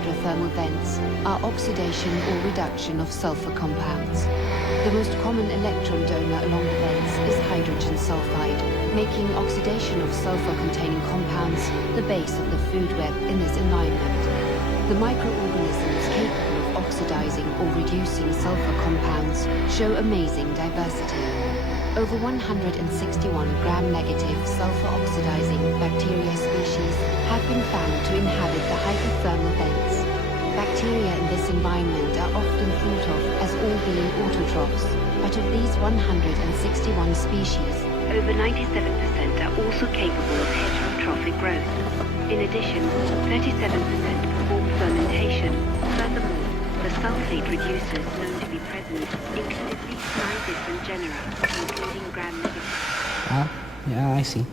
hydrothermal vents are oxidation or reduction of sulfur compounds. The most common electron donor along the vents is hydrogen sulfide, making oxidation of sulfur-containing compounds the base of the food web in this environment. The microorganisms capable of oxidizing or reducing sulfur compounds show amazing diversity. Over 161 gram-negative sulfur-oxidizing bacteria species have been found to inhabit the hydrothermal vents. Bacteria in this environment are often thought of as all being autotrophs, but of these 161 species, over 97% are also capable of heterotrophic growth. In addition, 37% perform fermentation. Furthermore, the sulfate reducers known to be present include at least 9 different genera, including gram-negative. Ah, yeah, I see.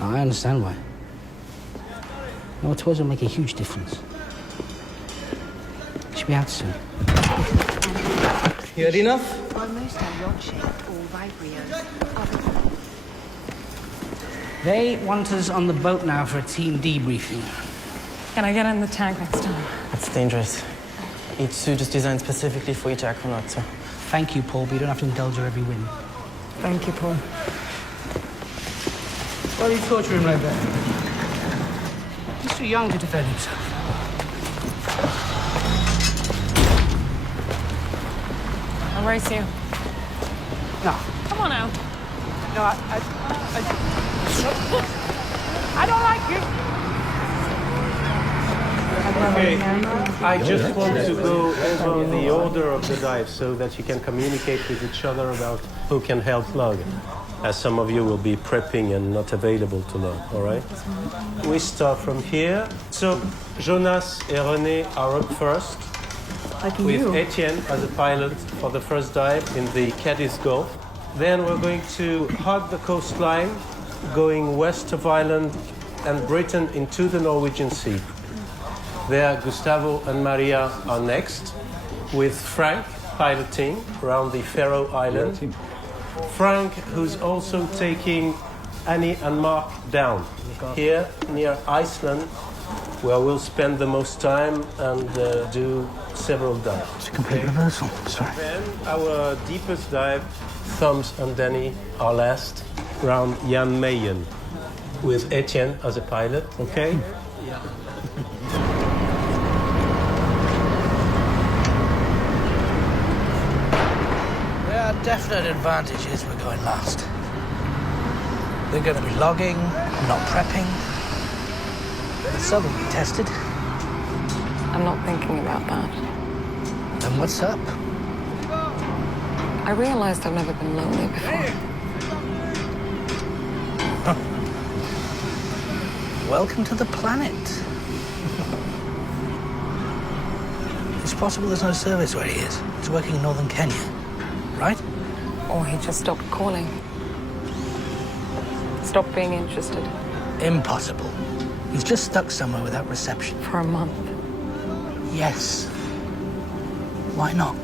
I understand why. No, toys will make a huge difference. Should be out soon. You had enough? While most are rod-shaped or vibrios, others They want us on the boat now for a team debriefing. Can I get in the tank next time? That's dangerous. Each suit is designed specifically for each astronaut, so... Thank you, Paul, but you don't have to indulge your every whim. Thank you, Paul. Why are you torturing him like that? He's too young to defend himself. I'll race you. No. Come on now. No, I don't like you. Okay, I just want to go over the order of the dive so that you can communicate with each other about who can help log, as some of you will be prepping and not available to log, all right? We start from here. So Jonas and René are up first, with Etienne as a pilot for the first dive in the Cadiz Gulf. Then we're going to hug the coastline, going west of Ireland and Britain into the Norwegian Sea. There, Gustavo and Maria are next, with Frank piloting around the Faroe Islands. Frank, who's also taking Annie and Mark down, here near Iceland, where we'll spend the most time and do several dives. It's a complete reversal, sorry. Then our deepest dive, Thumbs and Danny are last, around Jan Mayen, with Etienne as a pilot, okay? Yeah. There are definite advantages for going last. They're going to be logging, not prepping. The sub will be tested. I'm not thinking about that. Then what's up? I realized I've never been lonely before. Welcome to the planet. It's possible there's no service where he is. He's working in northern Kenya, right? Or he just stopped calling. Stopped being interested. Impossible. He's just stuck somewhere without reception. For a month. Yes. Why not?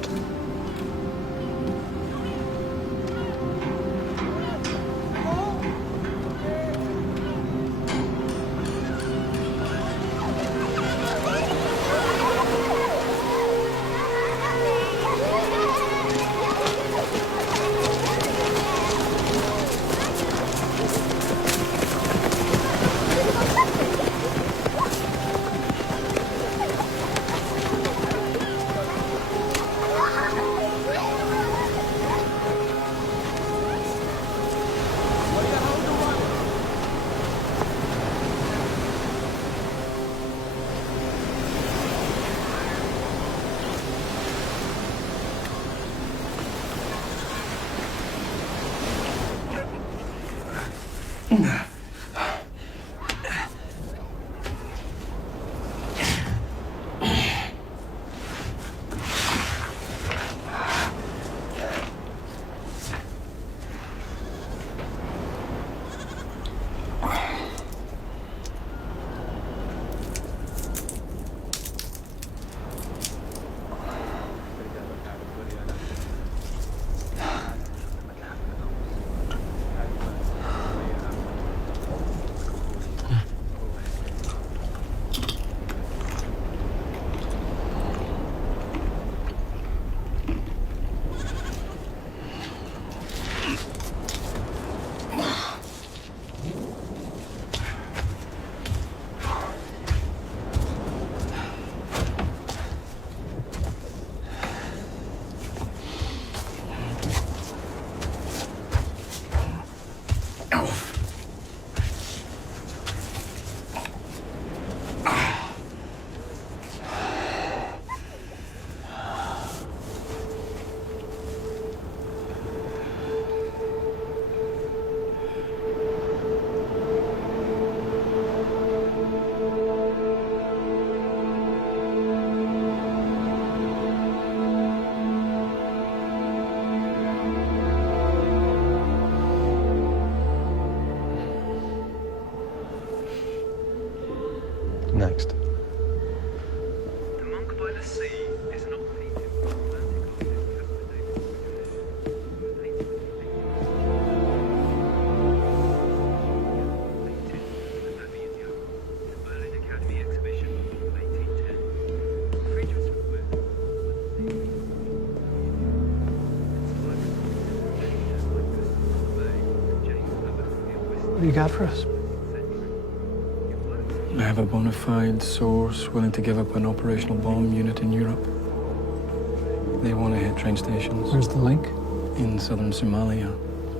What do you got for us? I have a bona fide source willing to give up an operational bomb unit in Europe. They want to hit train stations. Where's the link? In southern Somalia.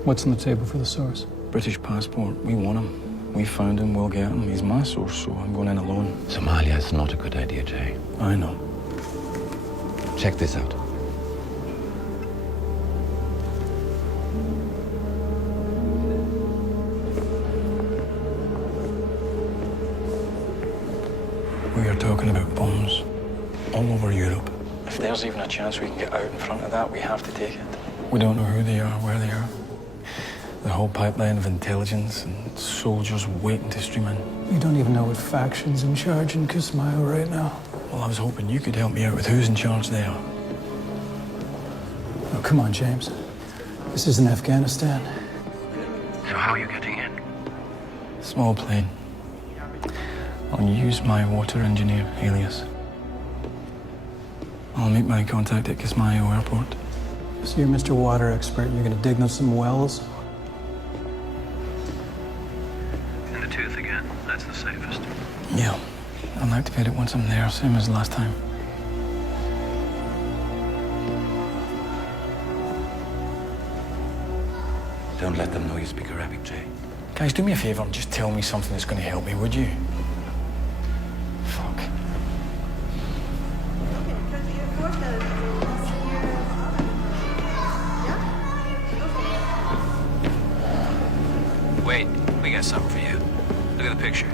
What's on the table for the source? British passport. We want him. We found him, we'll get him. He's my source, so I'm going in alone. Somalia is not a good idea, Jay. I know. Check this out. We are talking about bombs all over Europe. If there's even a chance we can get out in front of that, we have to take it. We don't know who they are, where they are. The whole pipeline of intelligence and soldiers waiting to stream in. You don't even know what faction's in charge in Kismayo right now. Well, I was hoping you could help me out with who's in charge there. Oh, come on, James. This isn't Afghanistan. So how are you getting in? Small plane. I'll use my water engineer alias. I'll make my contact at Kismayo Airport. So you're Mr. Water Expert. You're gonna dig them some wells? In the tooth again. That's the safest. Yeah. I'll activate it once I'm there, same as last time. Don't let them know you speak Arabic, Jay. Guys, do me a favor and just tell me something that's going to help me, would you? Fuck. Wait, we got something for you. Look at the picture.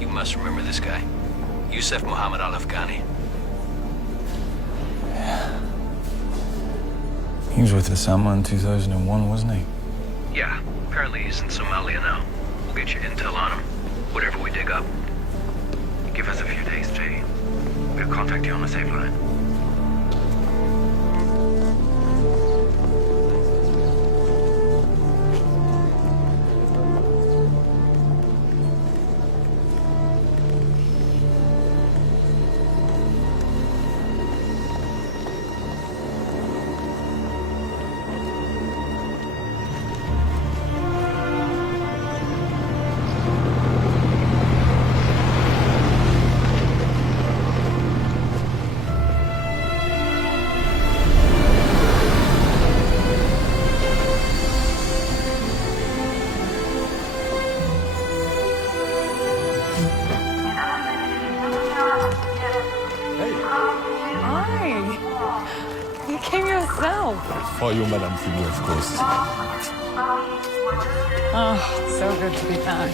You must remember this guy. Yusuf Muhammad al-Afghani. He was with Osama in 2001, wasn't he? Yeah, apparently he's in Somalia now. We'll get you intel on him, whatever we dig up. Give us a few days, Jay. We'll contact you on a safe line. For you, Madame Figno, of course. Oh, so good to be back.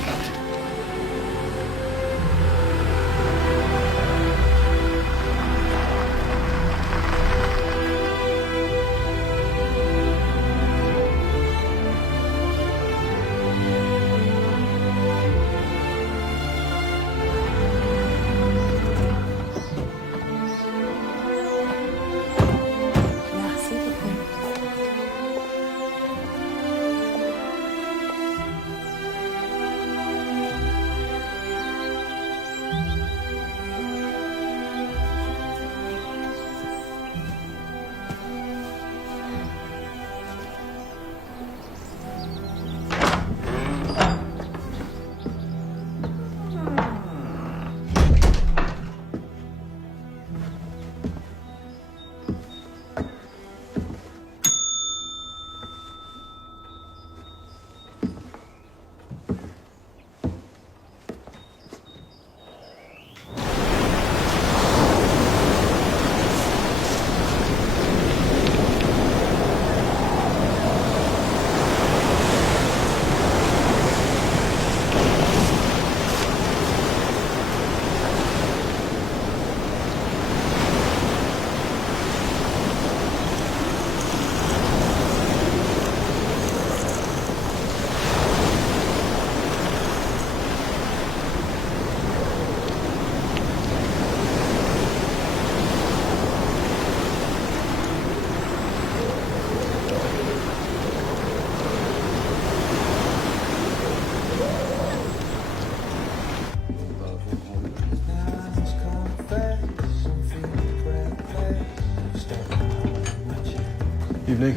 Evening.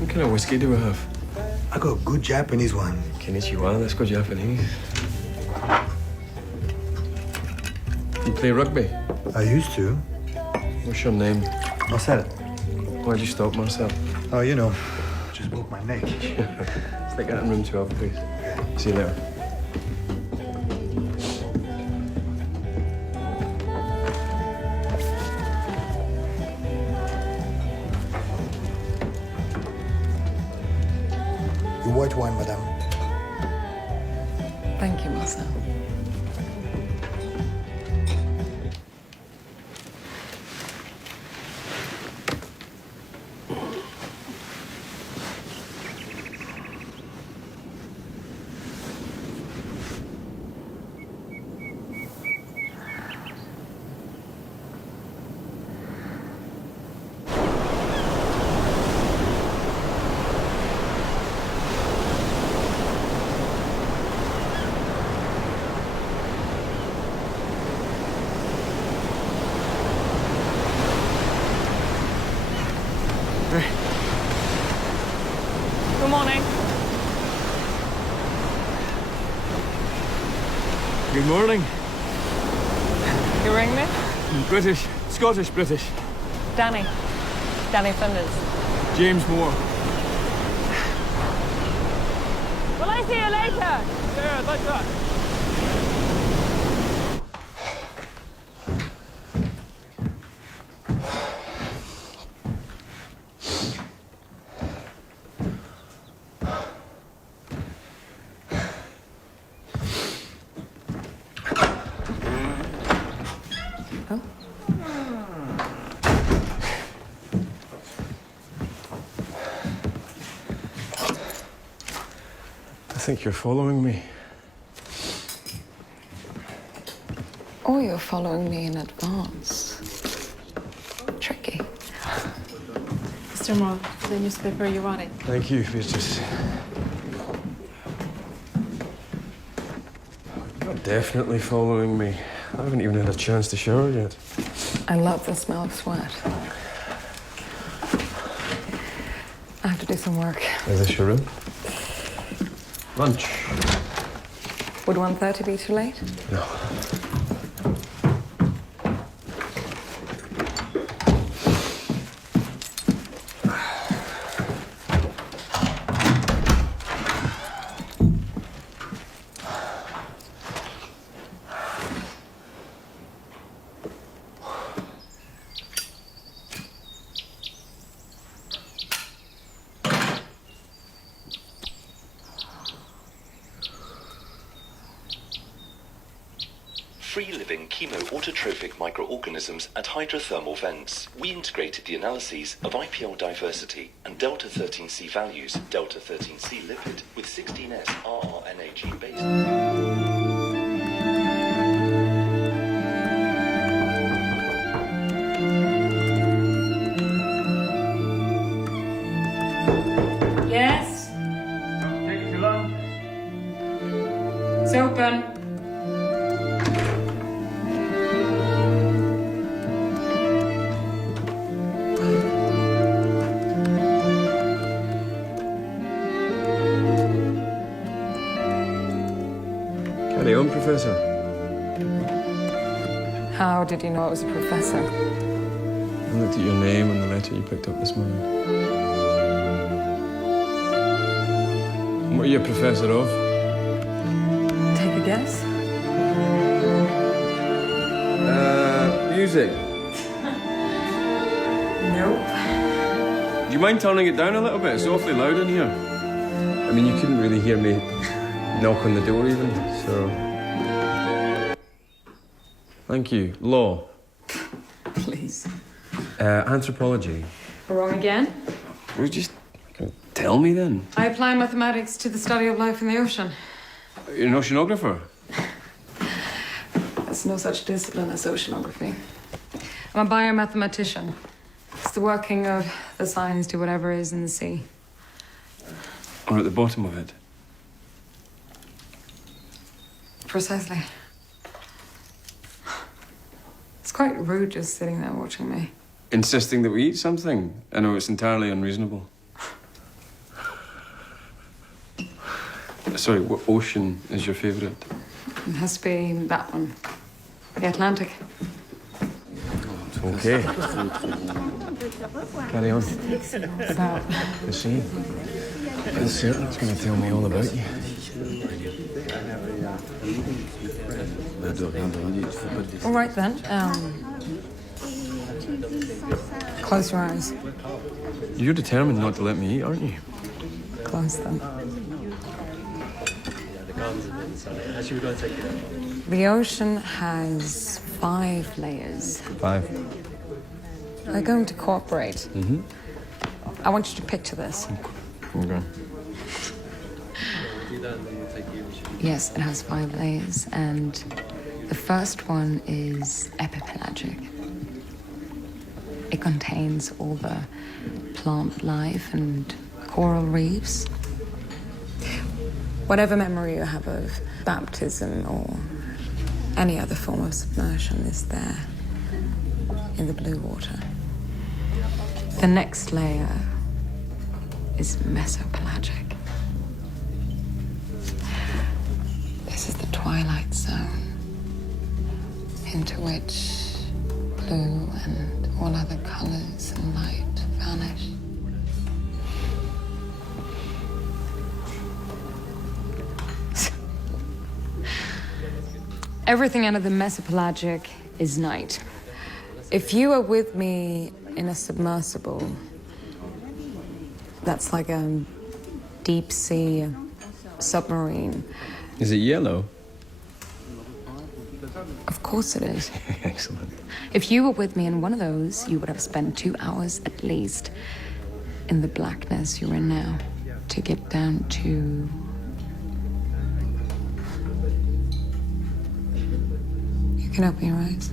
What kind of whiskey do we have? I got a good Japanese one. Konnichiwa, let's go Japanese. You play rugby? I used to. What's your name? Marcel. Why'd you stop, Marcel? Oh, you know, just broke my neck. It's like that in room 12, please. See you later. The white wine, madame. Thank you, Marcel. Good morning. Good morning. You ring me? British. Scottish British. Danny. Danny Flinders. James Moore. Will I see you later? Yeah, like that. I think you're following me. Or you're following me in advance. Tricky. Mr. Moore, the newspaper you wanted. Thank you, Beatrice. You're definitely following me. I haven't even had a chance to shower yet. I love the smell of sweat. I have to do some work. Is this your room? Lunch. Would 1:30 be too late? No. Free-living chemoautotrophic microorganisms at hydrothermal vents. We integrated the analyses of IPL diversity and delta-13C values, delta-13C lipid, with 16S rRNAG base. Yes? Don't take too long. It's open. Carry on, Professor. How did you know it was a professor? I looked at your name and the letter you picked up this morning. What are you a professor of? Take a guess. Music. Nope. Do you mind turning it down a little bit? It's awfully loud in here. I mean, you couldn't really hear me knock on the door even, so... Thank you. Law. Please. Anthropology. Wrong again? Well, just tell me then. I apply mathematics to the study of life in the ocean. You're an oceanographer? There's no such discipline as oceanography. I'm a biomathematician. It's the working of the science to whatever is in the sea. Or at the bottom of it? Precisely. It's quite rude just sitting there watching me. Insisting that we eat something? I know it's entirely unreasonable. Sorry, what ocean is your favourite? It has to be that one. The Atlantic. Okay. Carry on. About The sea. The certain's going to tell me all about you. all right then. Close your eyes. You're determined not to let me eat, aren't you? Close them. The ocean has 5 layers. 5. They're going to cooperate. Mm-hmm. I want you to picture this. Okay. Yes, it has 5 layers, and the first one is epipelagic. It contains all the plant life and coral reefs. Whatever memory you have of baptism or any other form of submersion is there in the blue water. The next layer is mesopelagic. This is the twilight zone into which blue and all other colors and light vanish. Everything under the mesopelagic is night. If you are with me in a submersible, that's like a deep sea submarine. Is it yellow? Of course it is. Excellent. If you were with me in one of those, you would have spent 2 hours at least in the blackness you're in now to get down to... You can open your eyes.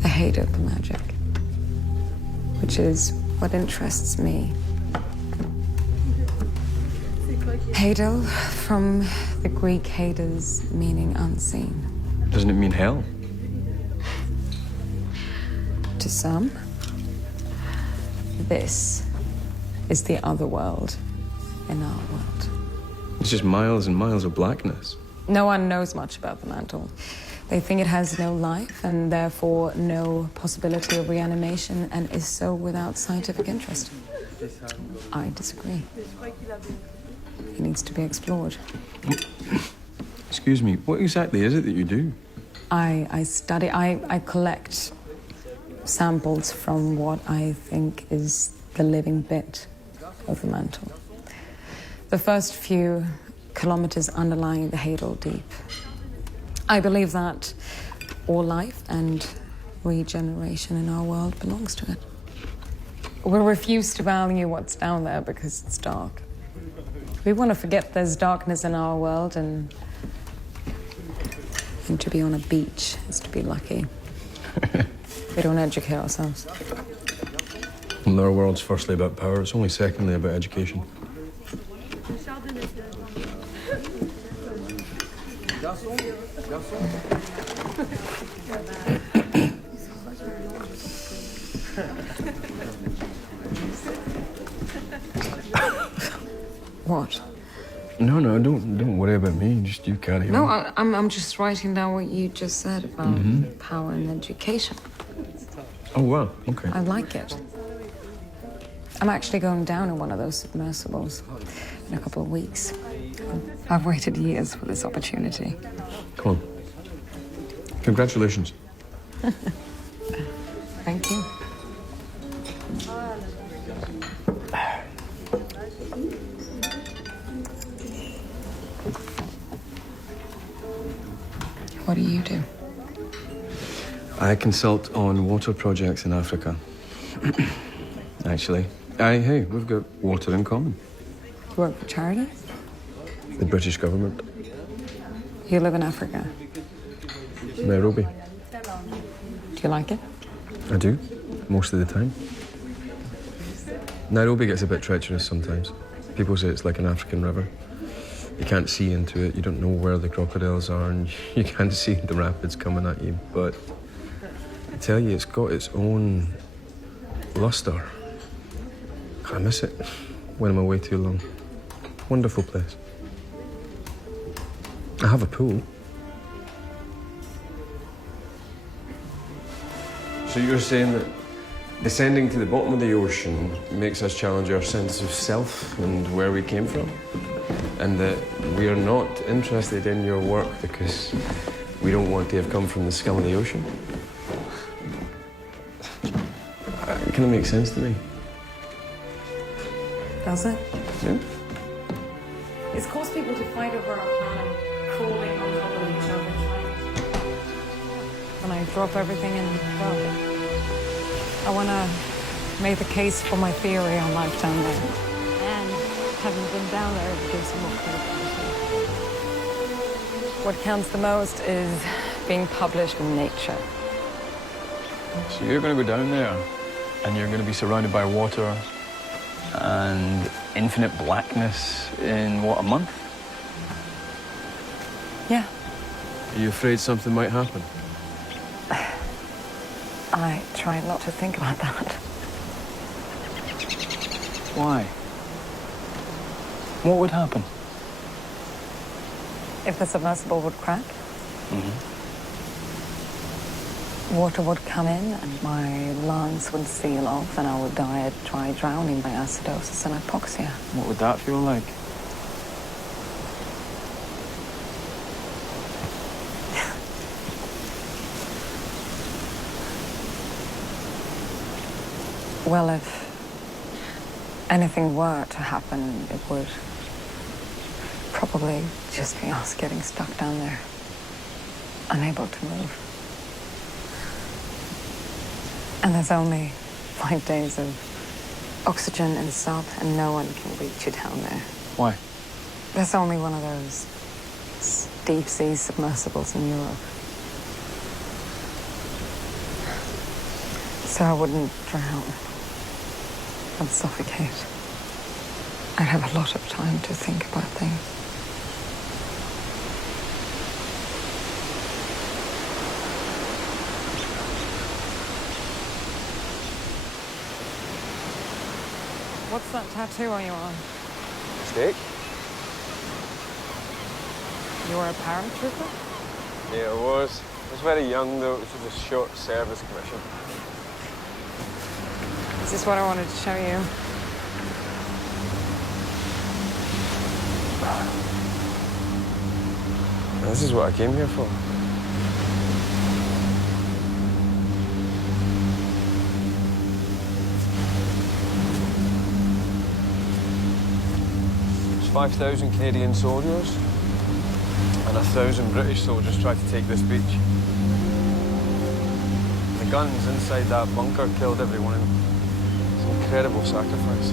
The hadopelagic, which is what interests me. Hado, from the Greek hados, meaning unseen. Doesn't it mean hell? To some, this is the other world in our world. It's just miles and miles of blackness. No one knows much about the mantle. They think it has no life and therefore no possibility of reanimation and is so without scientific interest. I disagree. It needs to be explored. Excuse me, what exactly is it that you do? I collect samples from what I think is the living bit of the mantle. The first few kilometers underlying the Hadal Deep. I believe that all life and regeneration in our world belongs to it. We refuse to value what's down there because it's dark. We want to forget there's darkness in our world, and to be on a beach is to be lucky. We don't educate ourselves. Well, our world's firstly about power, it's only secondly about education. What? No, don't worry about me. Just you carry on. No, I'm just writing down what you just said about power and education. Oh, wow, okay. I like it. I'm actually going down in one of those submersibles in a couple of weeks. I've waited years for this opportunity. Come on. Congratulations. Thank you. What do you do? I consult on water projects in Africa. Actually. Hey, we've got water in common. You work for charity? The British government. You live in Africa? Nairobi. Do you like it? I do, most of the time. Nairobi gets a bit treacherous sometimes. People say it's like an African river. You can't see into it, you don't know where the crocodiles are, and you can't see the rapids coming at you, but tell you, it's got its own luster. I miss it when I'm away too long. Wonderful place. I have a pool. So you're saying that descending to the bottom of the ocean makes us challenge our sense of self and where we came from? And that we are not interested in your work because we don't want to have come from the scum of the ocean? It kind of makes sense to me. Does it? Yeah? It's caused people to fight over our planet, crawling on top of each other. When I drop everything and go, I want to make the case for my theory on life down there. And having been down there, it gives more credibility. What counts the most is being published in Nature. So you're going to go down there, and you're going to be surrounded by water and infinite blackness in, what, a month? Yeah. Are you afraid something might happen? I try not to think about that. Why? What would happen? If the submersible would crack, Mm-hmm. water would come in and my lungs would seal off and I would die a dry drowning by acidosis and hypoxia. What would that feel like? Well, if anything were to happen, it would probably just be us getting stuck down there, unable to move. And there's only 5 days of oxygen and salt, and no one can reach you down there. Why? There's only one of those deep-sea submersibles in Europe. So I wouldn't drown. I'd suffocate. I'd have a lot of time to think about things. What's that tattoo on your arm? Steak? You were a paratrooper? Yeah, I was. I was very young, though. It was just a short service commission. This is what I wanted to show you. This is what I came here for. There's 5,000 Canadian soldiers and 1,000 British soldiers tried to take this beach. The guns inside that bunker killed every one of them. It's an incredible sacrifice.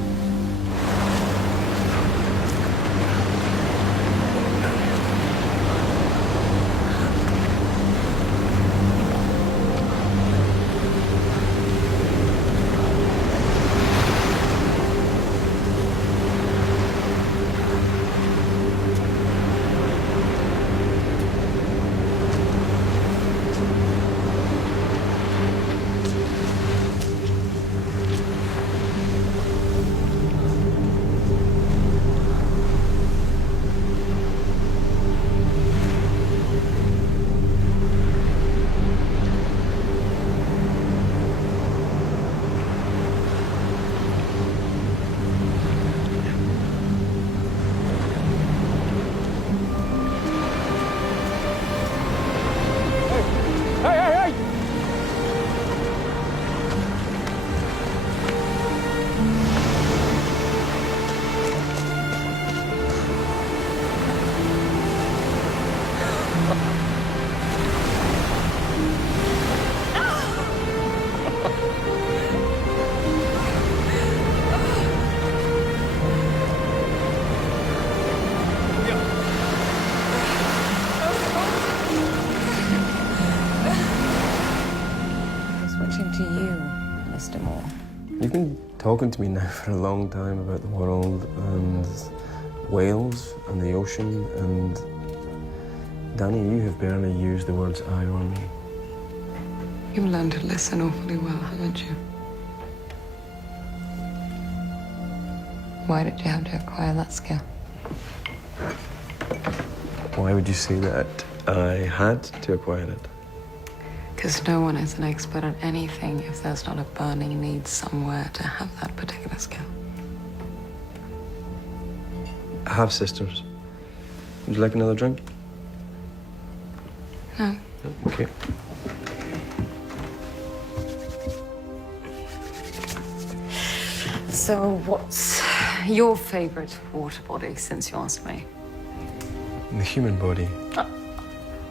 You've been talking to me now for a long time about the world and whales and the ocean, and Danny, you have barely used the words I or me. You've learned to listen awfully well, haven't you? Why did you have to acquire that skill? Why would you say that I had to acquire it? Because no one is an expert at anything if there's not a burning need somewhere to have that particular skill. I have sisters. Would you like another drink? No. Okay. So, what's your favorite water body, since you asked me? The human body.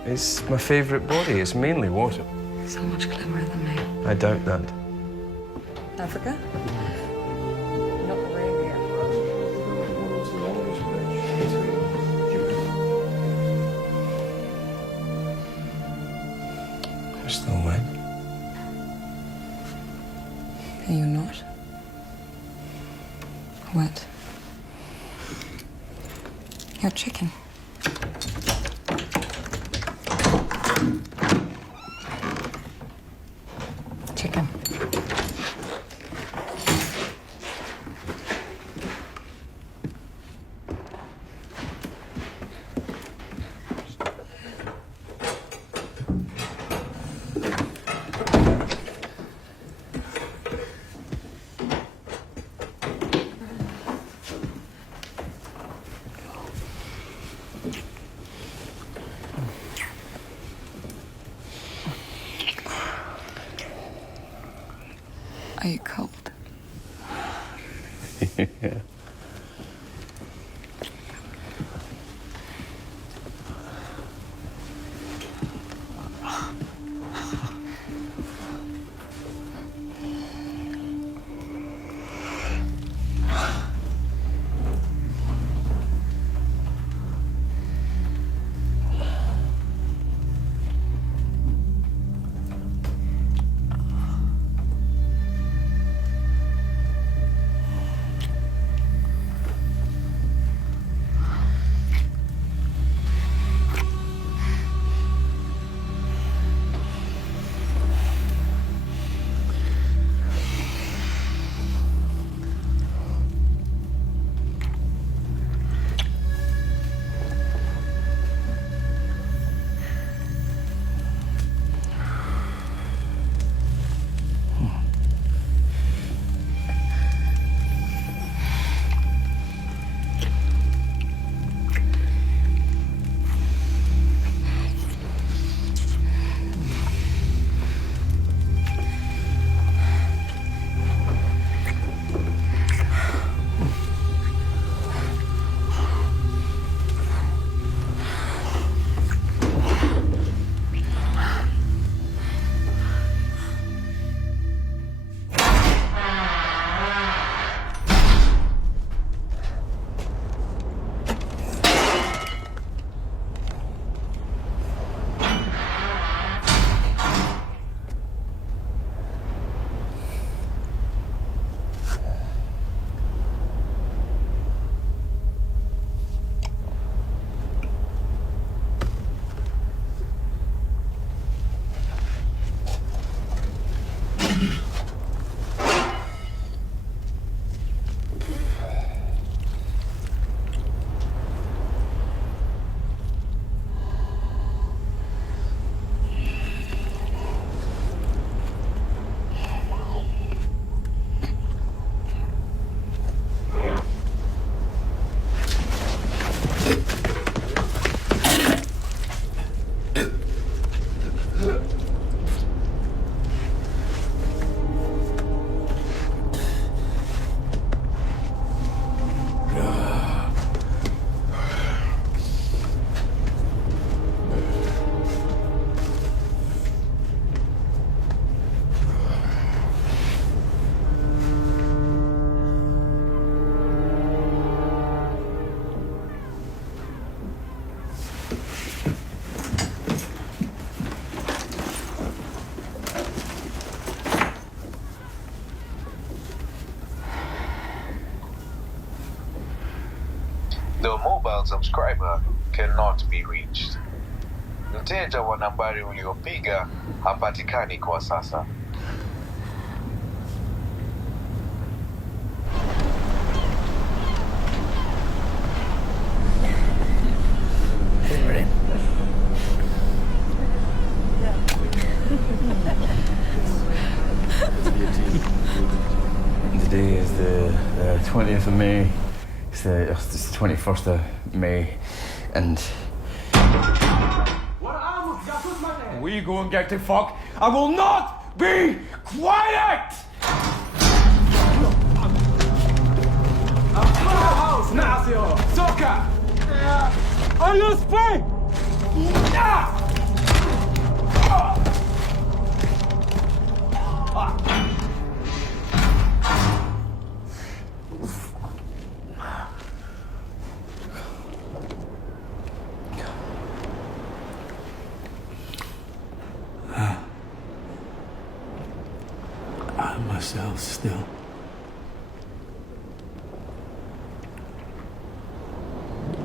It's my favorite body. It's mainly water. So much cleverer than me. I doubt that. Africa? Not Arabia. You're still wet. Are you not? Wet. You're chicken. Chicken. Are you cold? Yeah. The mobile subscriber cannot be reached. Mteja wa nambari uliopiga hapatikani kwa sasa. Today is the 20th of May. It's the 21st of May, and we go and get to fuck. I will not be quiet. Are you speak? I'm myself still.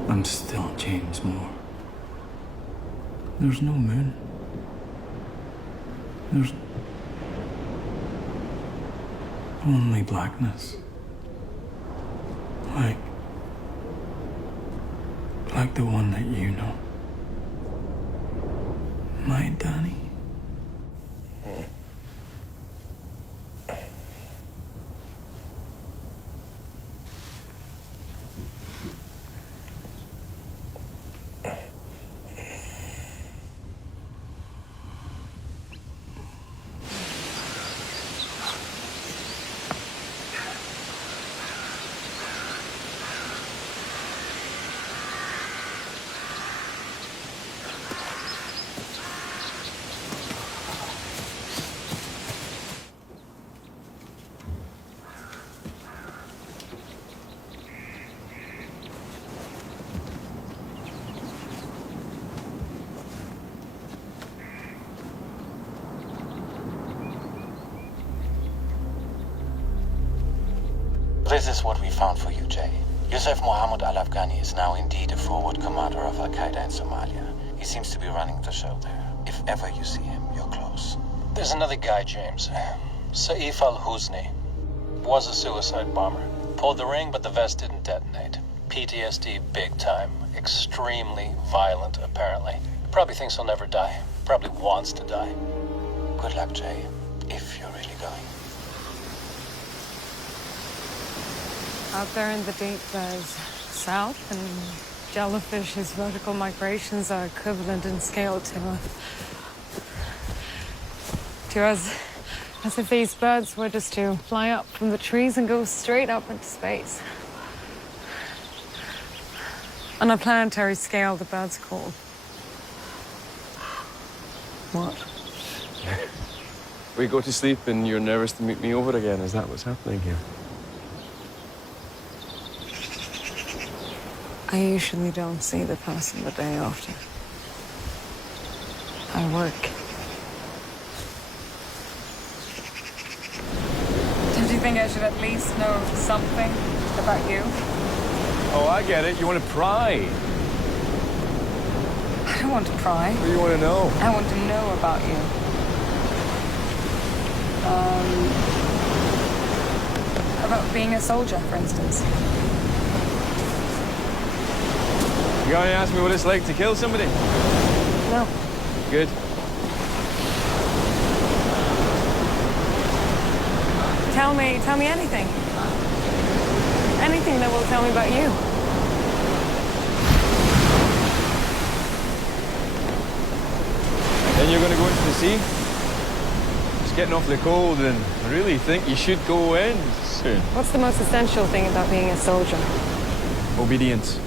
I'm still James Moore. There's no moon. There's only blackness. Like the one that you know. My Danny. This is what we found for you, Jay. Yusuf Mohammed Al-Afghani is now indeed a forward commander of Al-Qaeda in Somalia. He seems to be running the show there. If ever you see him, you're close. There's another guy, James. Saif al-Huzni. Was a suicide bomber. Pulled the ring, but the vest didn't detonate. PTSD big time. Extremely violent, apparently. Probably thinks he'll never die. Probably wants to die. Good luck, Jay, if you're really going. Out there in the deep, there's south, and jellyfish's vertical migrations are equivalent in scale to us. As if these birds were just to fly up from the trees and go straight up into space. On a planetary scale, the birds call. What? We go to sleep and you're nervous to meet me over again. Is that what's happening here? I usually don't see the person the day after. I work. Don't you think I should at least know something about you? Oh, I get it. You want to pry. I don't want to pry. What do you want to know? I want to know about you. About being a soldier, for instance. You gonna ask me what it's like to kill somebody? No. Good. Tell me anything. Anything that will tell me about you. Then you're gonna go into the sea? It's getting awfully cold and I really think you should go in soon. What's the most essential thing about being a soldier? Obedience.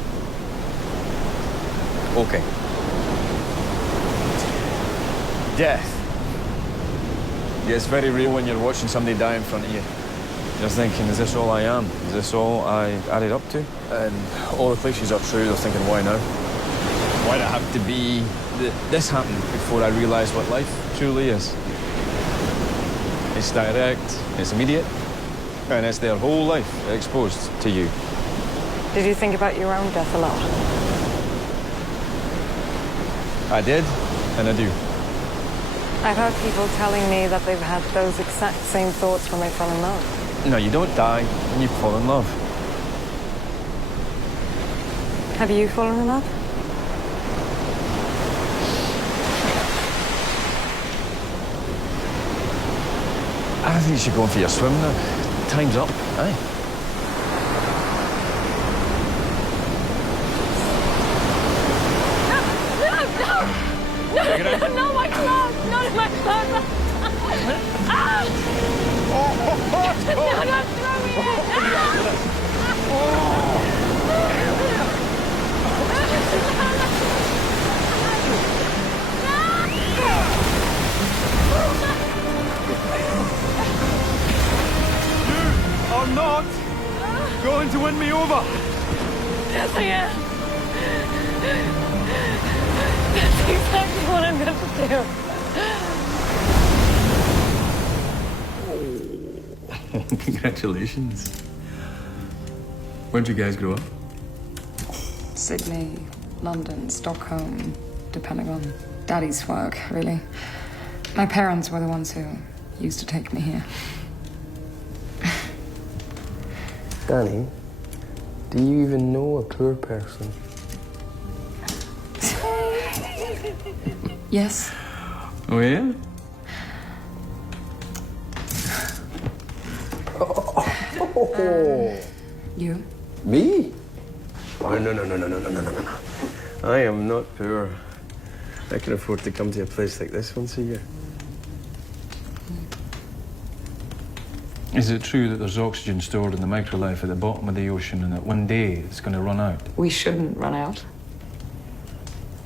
Okay. Death. Yeah, it's very real when you're watching somebody die in front of you. You're thinking, is this all I am? Is this all I added up to? And all the cliches are true. You're thinking, why now? Why'd it have to be that this happened before I realised what life truly is? It's direct, it's immediate, and it's their whole life exposed to you. Did you think about your own death a lot? I did. And I do. I've heard people telling me that they've had those exact same thoughts when they fell in love. No, you don't die when you fall in love. Have you fallen in love? I think you should go in for your swim now. Time's up, aye? No, my clothes! Not my clothes! Ah! No, don't throw me in! You are not going to win me over! Yes, I am! That's exactly what I'm going to do. Congratulations. Where'd you guys grow up? Sydney, London, Stockholm, depending on Daddy's work, really. My parents were the ones who used to take me here. Danny, do you even know a poor person? Yes. Oh, yeah? You? Me? Oh, no. I am not poor. I can afford to come to a place like this once a year. Is it true that there's oxygen stored in the microlife at the bottom of the ocean and that one day it's going to run out? We shouldn't run out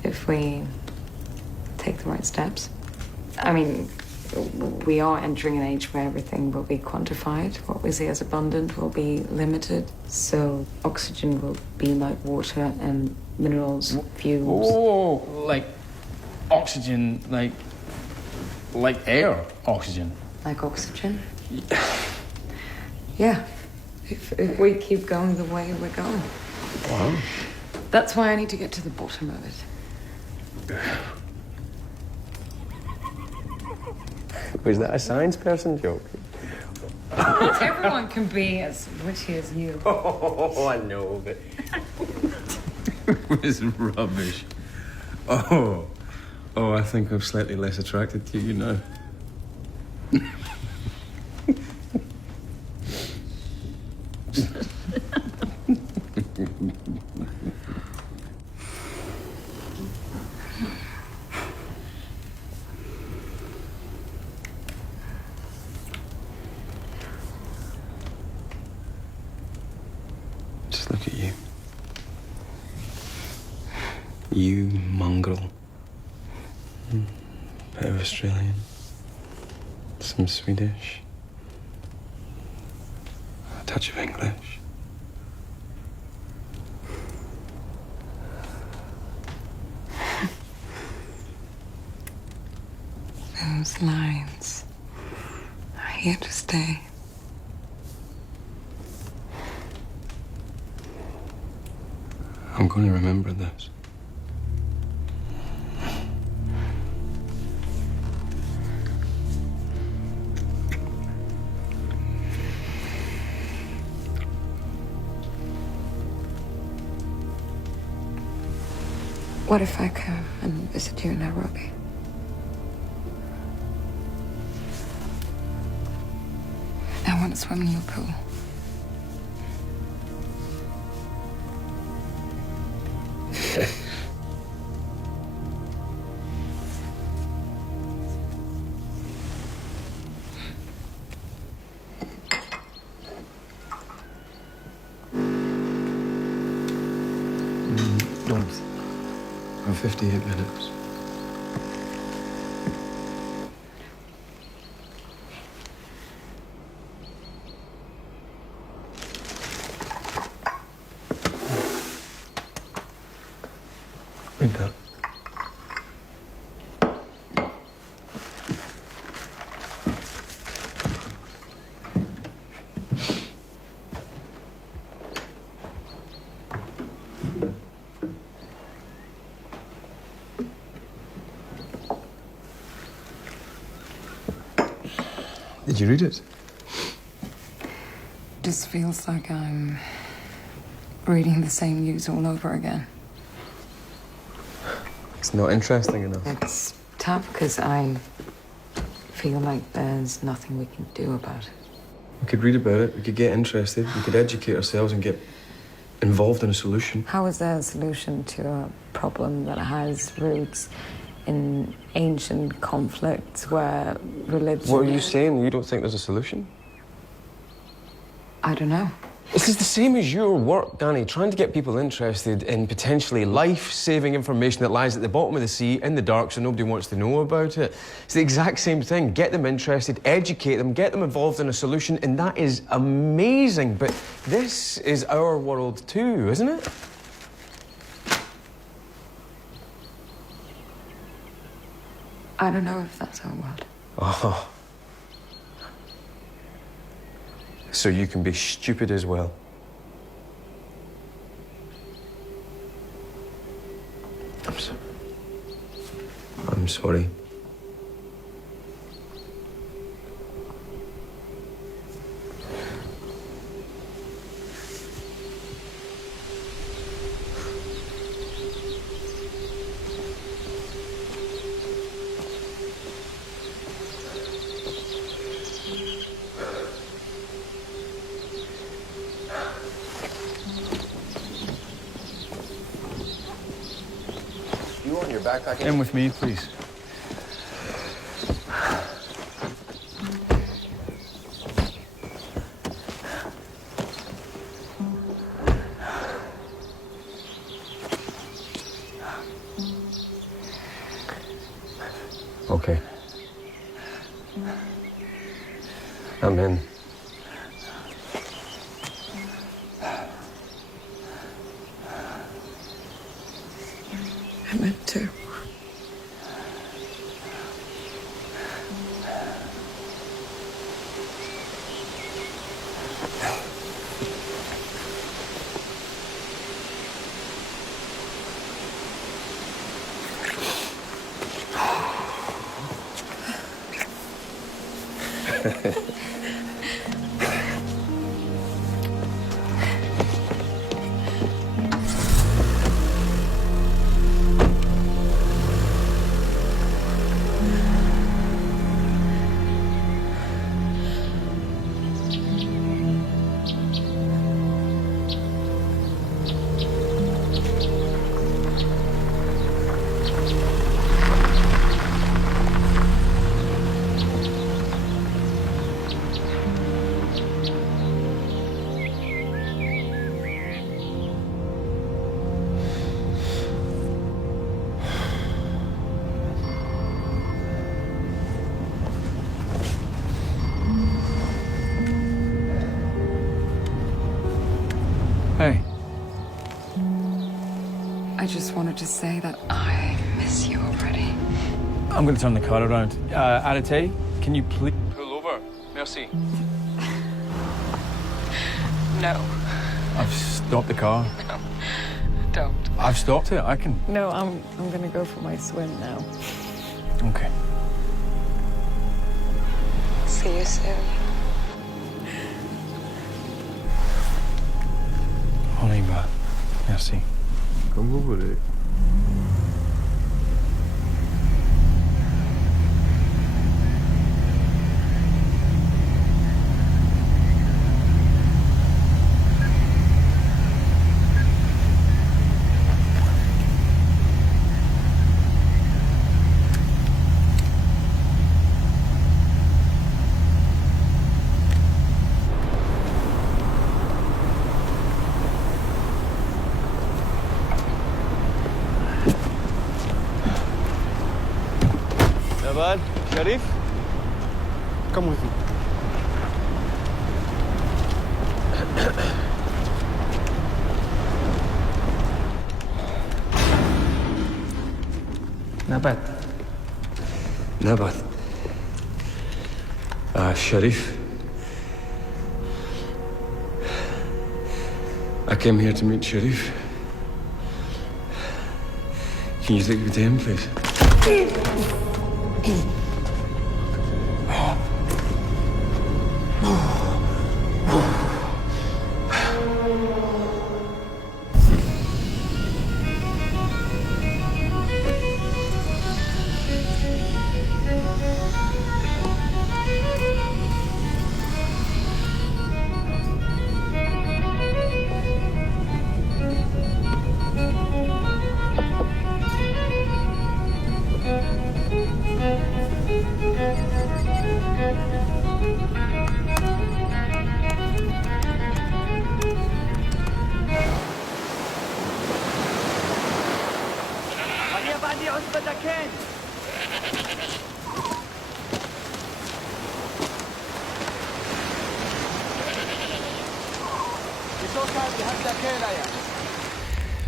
if we take the right steps. I mean, we are entering an age where everything will be quantified. What we see as abundant will be limited. So oxygen will be like water and minerals, fuels. Oh, like oxygen, like air oxygen. Like oxygen? Yeah. If we keep going the way we're going. Wow. That's why I need to get to the bottom of it. Was that a science person joke? Not everyone can be as witty as you. Oh, I know, but... It was rubbish. Oh, I think I'm slightly less attracted to you now. Just look at you. You mongrel. Bit of Australian. Some Swedish. A touch of English. Those lines are here to stay. I'm going to remember this. What if I come and visit you in Nairobi? I want to swim in your pool. Don't. I'm 58 minutes. Read that. Did you read it? Just feels like I'm reading the same news all over again. It's not interesting enough. It's tough because I feel like there's nothing we can do about it. We could read about it, we could get interested, we could educate ourselves and get involved in a solution. How is there a solution to a problem that has roots in ancient conflicts where religion... What are you saying? You don't think there's a solution? I don't know. This is the same as your work, Danny, trying to get people interested in potentially life-saving information that lies at the bottom of the sea in the dark so nobody wants to know about it. It's the exact same thing. Get them interested, educate them, get them involved in a solution, and that is amazing. But this is our world too, isn't it? I don't know if that's our word. Oh. So you can be stupid as well. I'm sorry. In with me, please. Okay. I'm in. I'm in too. Hey. I just wanted to say that I miss you already. I'm going to turn the car around. Arate, can you please pull over? Merci. No. I've stopped the car. No. Don't. I've stopped it. I can... No, I'm gonna go for my swim now. Okay. See you soon. On y va. Merci. Comme vous voulez. Nabad, Sharif? Come with me. Nabat. Nabat. Sharif. I came here to meet Sharif. Can you take me to him, please?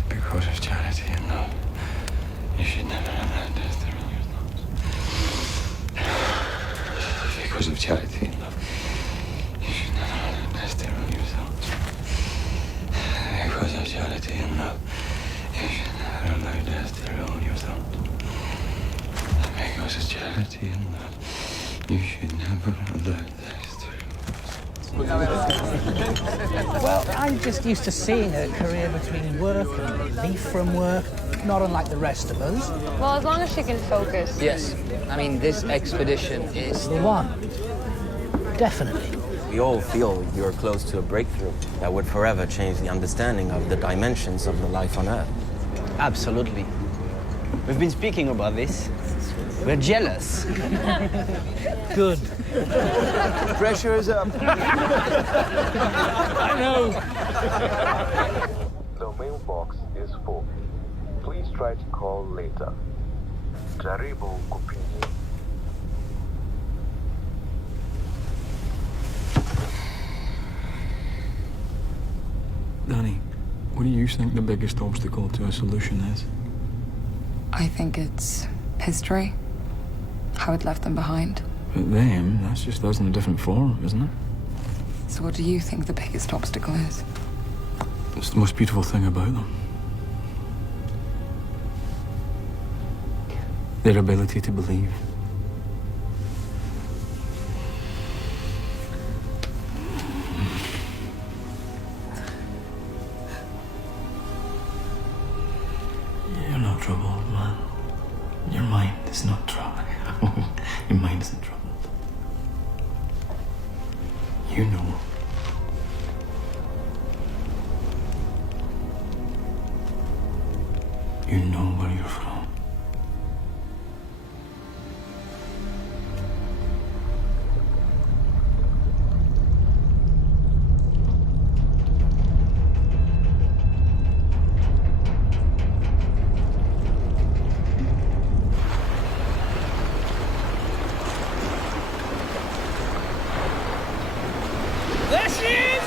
Because of charity and love, you should never allow death to rule your thoughts. Because of charity and love, you should never allow death to rule your thoughts. Because of charity and love, you should never allow death to rule your thoughts. Because of charity and love, you should never allow death to Well, I'm just used to seeing a career between work and relief from work, not unlike the rest of us. Well, as long as she can focus. Yes. I mean, this expedition is The one. Definitely. We all feel you're close to a breakthrough that would forever change the understanding of the dimensions of the life on Earth. absolutely. We've been speaking about this. We're jealous. Good. Pressure is up. I know. The mailbox is full. Please try to call later. Jaribu kupini. Danny, what do you think the biggest obstacle to a solution is? I think it's history, how it left them behind. But them, that's just us in a different form, isn't it? So what do you think the biggest obstacle is? It's the most beautiful thing about them. Their ability to believe. You're not troubled, man. Your mind is not troubled. Your mind isn't troubled. You know. You know where you're from. There she is!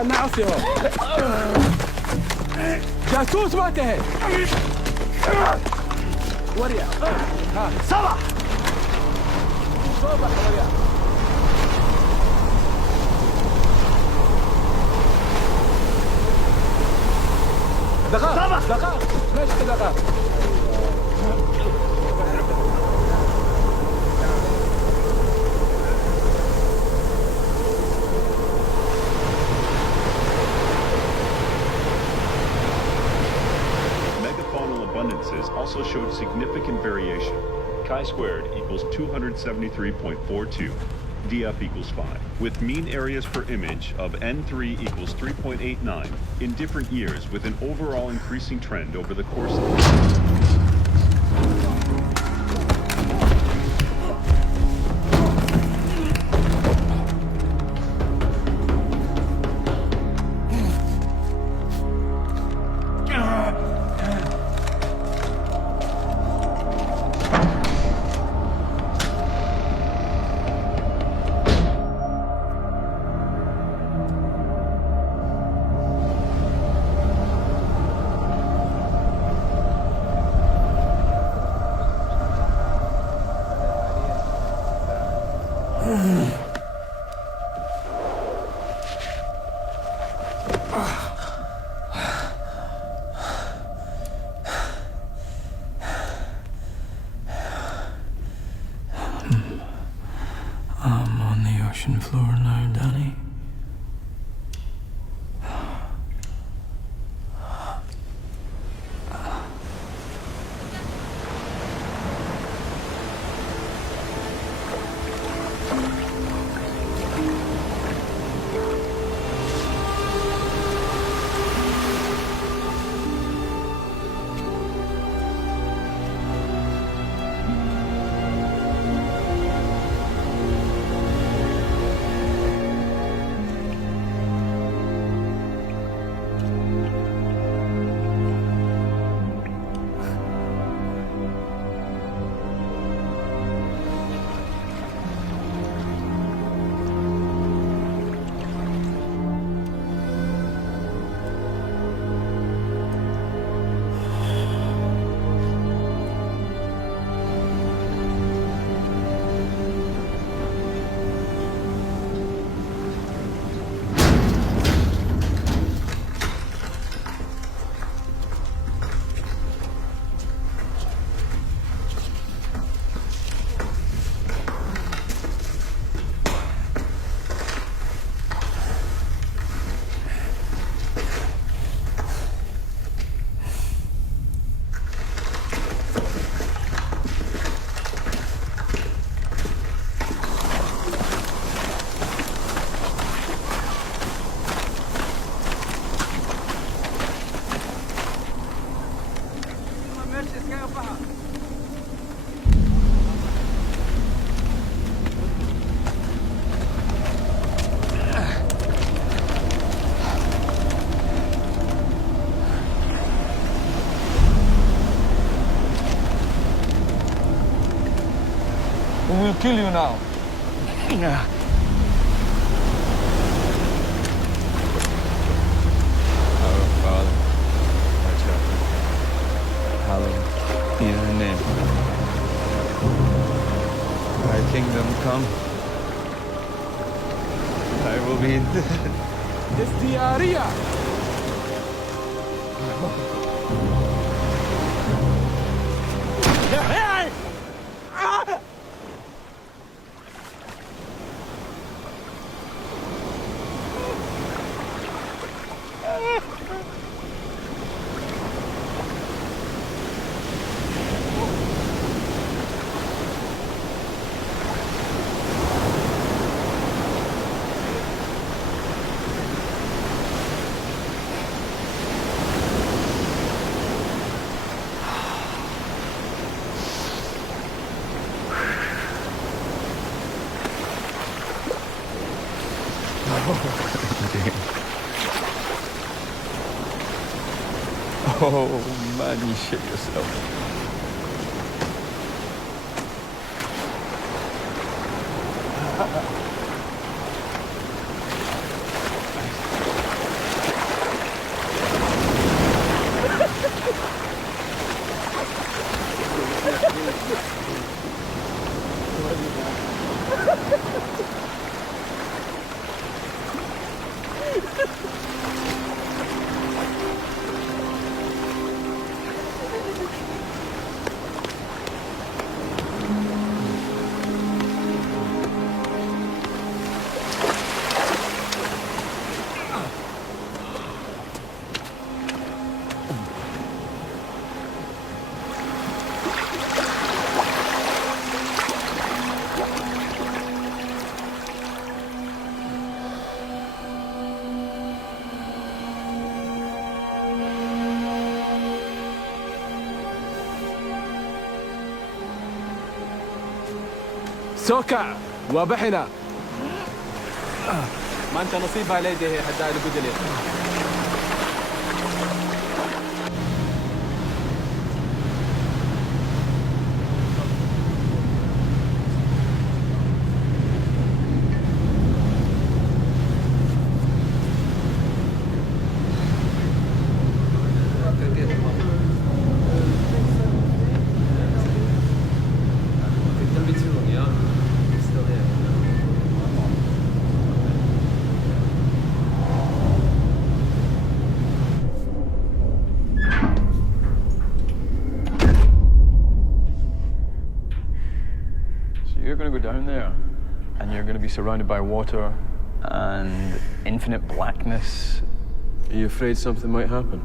Ignacio! جاسوس وانتهي! وريا! صبح! صبح وريا! دقائق! دقائق! ماشي دقائق! Abundances also showed significant variation. Chi-squared equals 273.42. DF equals 5, with mean areas per image of N3 equals 3.89 in different years, with an overall increasing trend over the course of the ocean floor now, Danny. We will kill you now. Our Father, which art in heaven, hallowed be thy name. Thy kingdom come. Thy will be done. It's the area. Oh, man, you shit yourself. سوكا وبحنا ما انت نصيبها ليدي حتى القدلين you're going to be surrounded by water and infinite blackness. Are you afraid something might happen?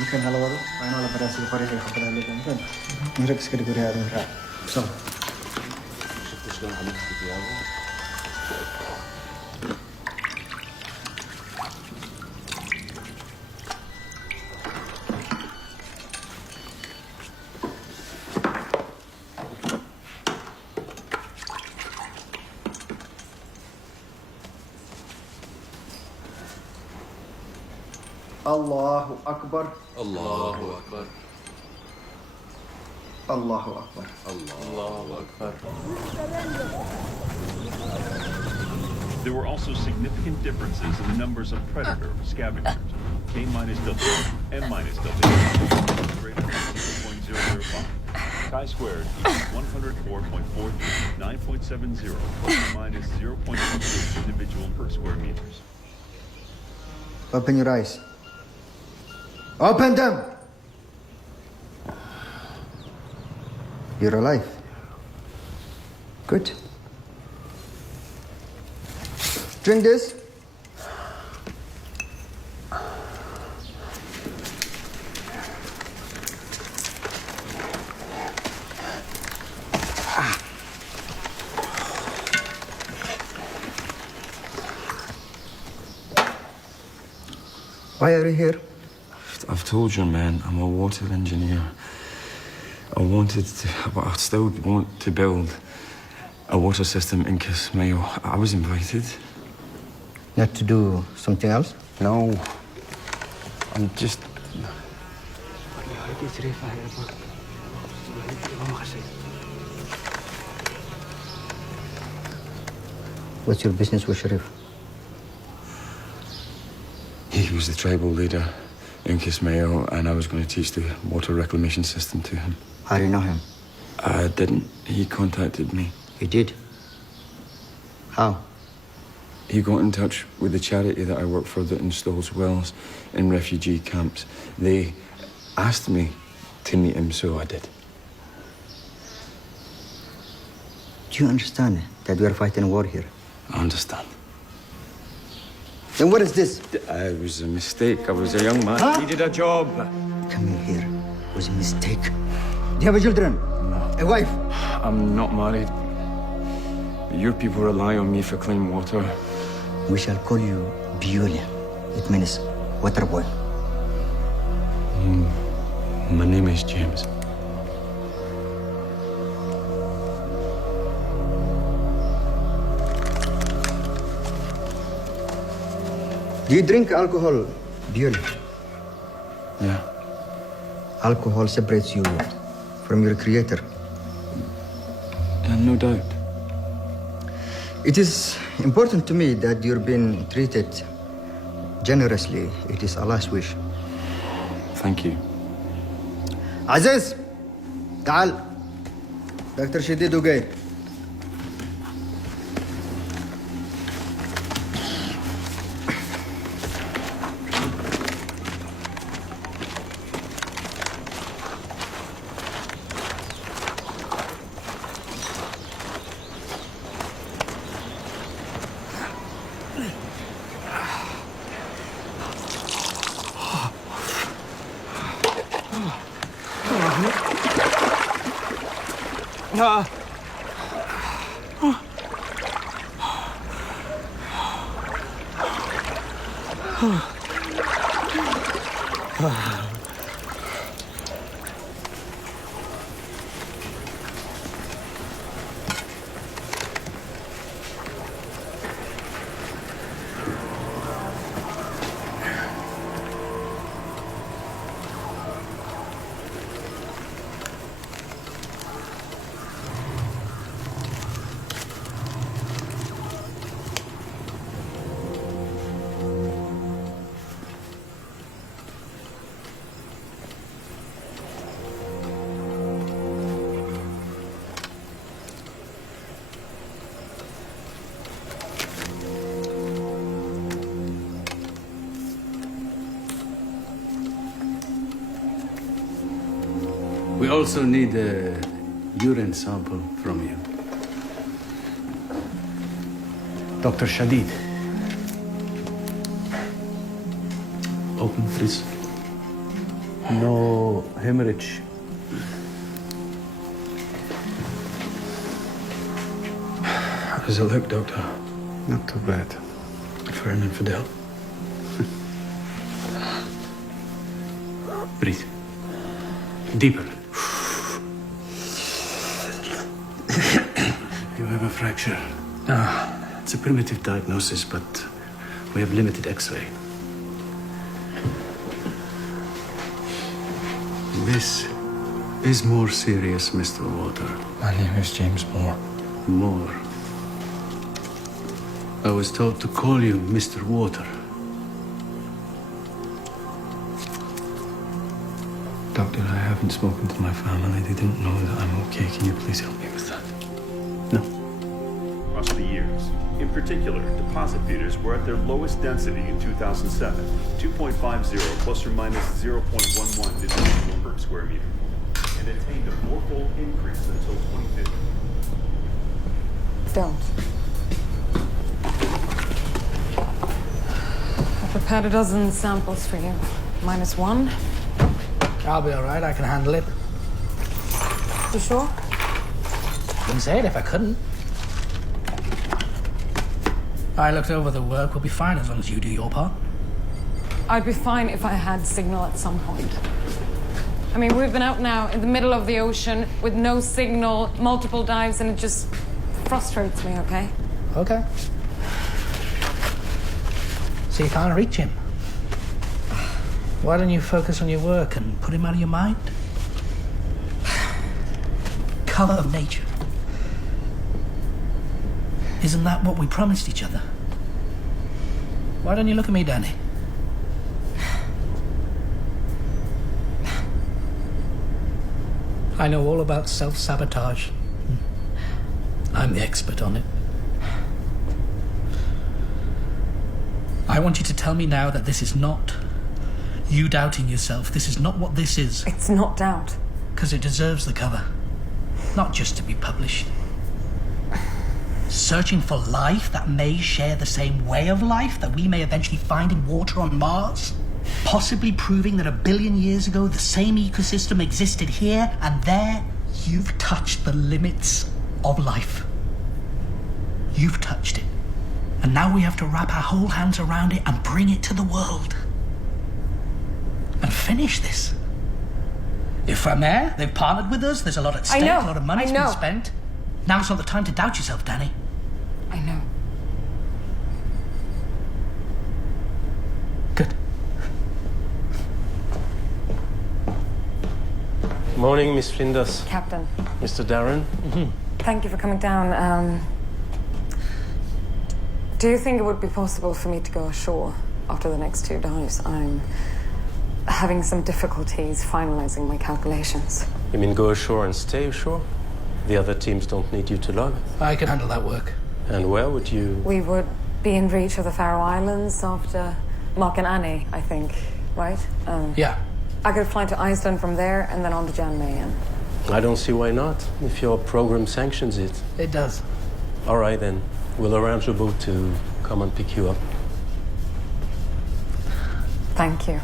Mungkin Hollyowood, main olah pada hasil Korea yang kepada mereka kan, mereka sekali Korea dan rap. So, Allahu Akbar. Allahu Akbar. Allahu Akbar. Allahu Akbar. There were also significant differences in the numbers of predator scavengers. K minus W, M minus W, greater than 0.005. Chi-squared equals 104.43, 9.70, plus or minus 0.28 individual per square meters. Open your eyes. Open them! You're alive. Good. Drink this. Why are you here? I've told you, man, I'm a water engineer. But I still want to build a water system in Kismayo. I was invited. Not to do something else? No. I'm just... What's your business with Sharif? He was the tribal leader in Kismayo, and I was going to teach the water reclamation system to him. How do you know him? I didn't. He contacted me. He did? How? He got in touch with the charity that I work for that installs wells in refugee camps. They asked me to meet him, so I did. Do you understand that we are fighting a war here? I understand. Then what is this? It was a mistake. I was a young man. Huh? I needed a job. Coming here was a mistake. Do you have children? No. A wife? I'm not married. Your people rely on me for clean water. We shall call you Bioli. It means water boy. My name is James. Do you drink alcohol, Bioli? Yeah. Alcohol separates you from your creator. No doubt. It is important to me that you're being treated generously. It is Allah's wish. Thank you. Aziz, تعال. Dr. Shadid جاي. We also need a urine sample from you. Dr. Shadid. Open, please. No hemorrhage. How does it look, Doctor? Not too bad. For an infidel. Breathe. Deeper. You have a fracture. It's a primitive diagnosis, but we have limited X-ray. This is more serious, Mr. Water. My name is James Moore. Moore. I was told to call you Mr. Water. Doctor, I haven't spoken to my family. They don't know that I'm okay. Can you please help me with that? No. Across the years. In particular, deposit feeders were at their lowest density in 2007, 2.50 plus or minus 0.11 division per square meter, and attained a fourfold increase until 2050. Don't. I prepared a dozen samples for you. -1. I'll be all right. I can handle it. You sure? Wouldn't say it if I couldn't. I looked over the work. We'll be fine as long as you do your part. I'd be fine if I had signal at some point. I mean, we've been out now in the middle of the ocean with no signal, multiple dives, and it just frustrates me, okay? Okay. So you can't reach him? Why don't you focus on your work and put him out of your mind? Colour of nature. Isn't that what we promised each other? Why don't you look at me, Danny? I know all about self-sabotage. I'm the expert on it. I want you to tell me now that this is not you doubting yourself. This is not what this is. It's not doubt. Because it deserves the cover. Not just to be published. Searching for life that may share the same way of life that we may eventually find in water on Mars. Possibly proving that 1 billion years ago the same ecosystem existed here and there. You've touched the limits of life. You've touched it. And now we have to wrap our whole hands around it and bring it to the world. And finish this. If I'm there, they've partnered with us, there's a lot at stake, a lot of money's been spent. Now's not the time to doubt yourself, Danny. I know. Good. Morning, Miss Flinders. Captain. Mr. Darren. Thank you for coming down. Do you think it would be possible for me to go ashore after the next 2 dives? I'm having some difficulties finalizing my calculations. You mean go ashore and stay ashore? The other teams don't need you to log? I can handle that work. And where would you... We would be in reach of the Faroe Islands after Mark and Annie, I think, right? Yeah. I could fly to Iceland from there and then on to Jan Mayen. I don't see why not, if your program sanctions it. It does. All right, then. We'll arrange a boat to come and pick you up. Thank you.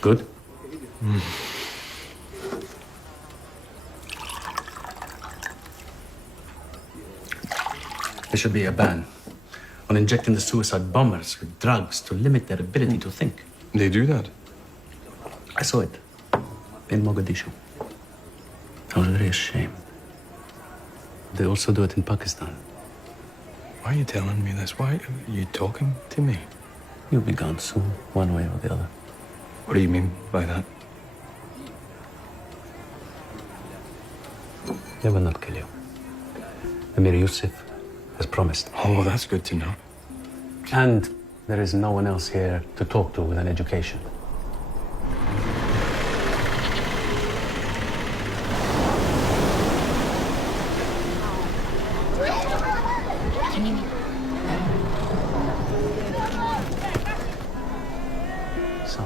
Good? There should be a ban on injecting the suicide bombers with drugs to limit their ability to think. They do that? I saw it in Mogadishu. I was very ashamed. They also do it in Pakistan. Why are you telling me this? Why are you talking to me? You'll be gone soon, one way or the other. What do you mean by that? They will not kill you. Emir Yusuf has promised. Oh, that's good to know. And there is no one else here to talk to with an education. So,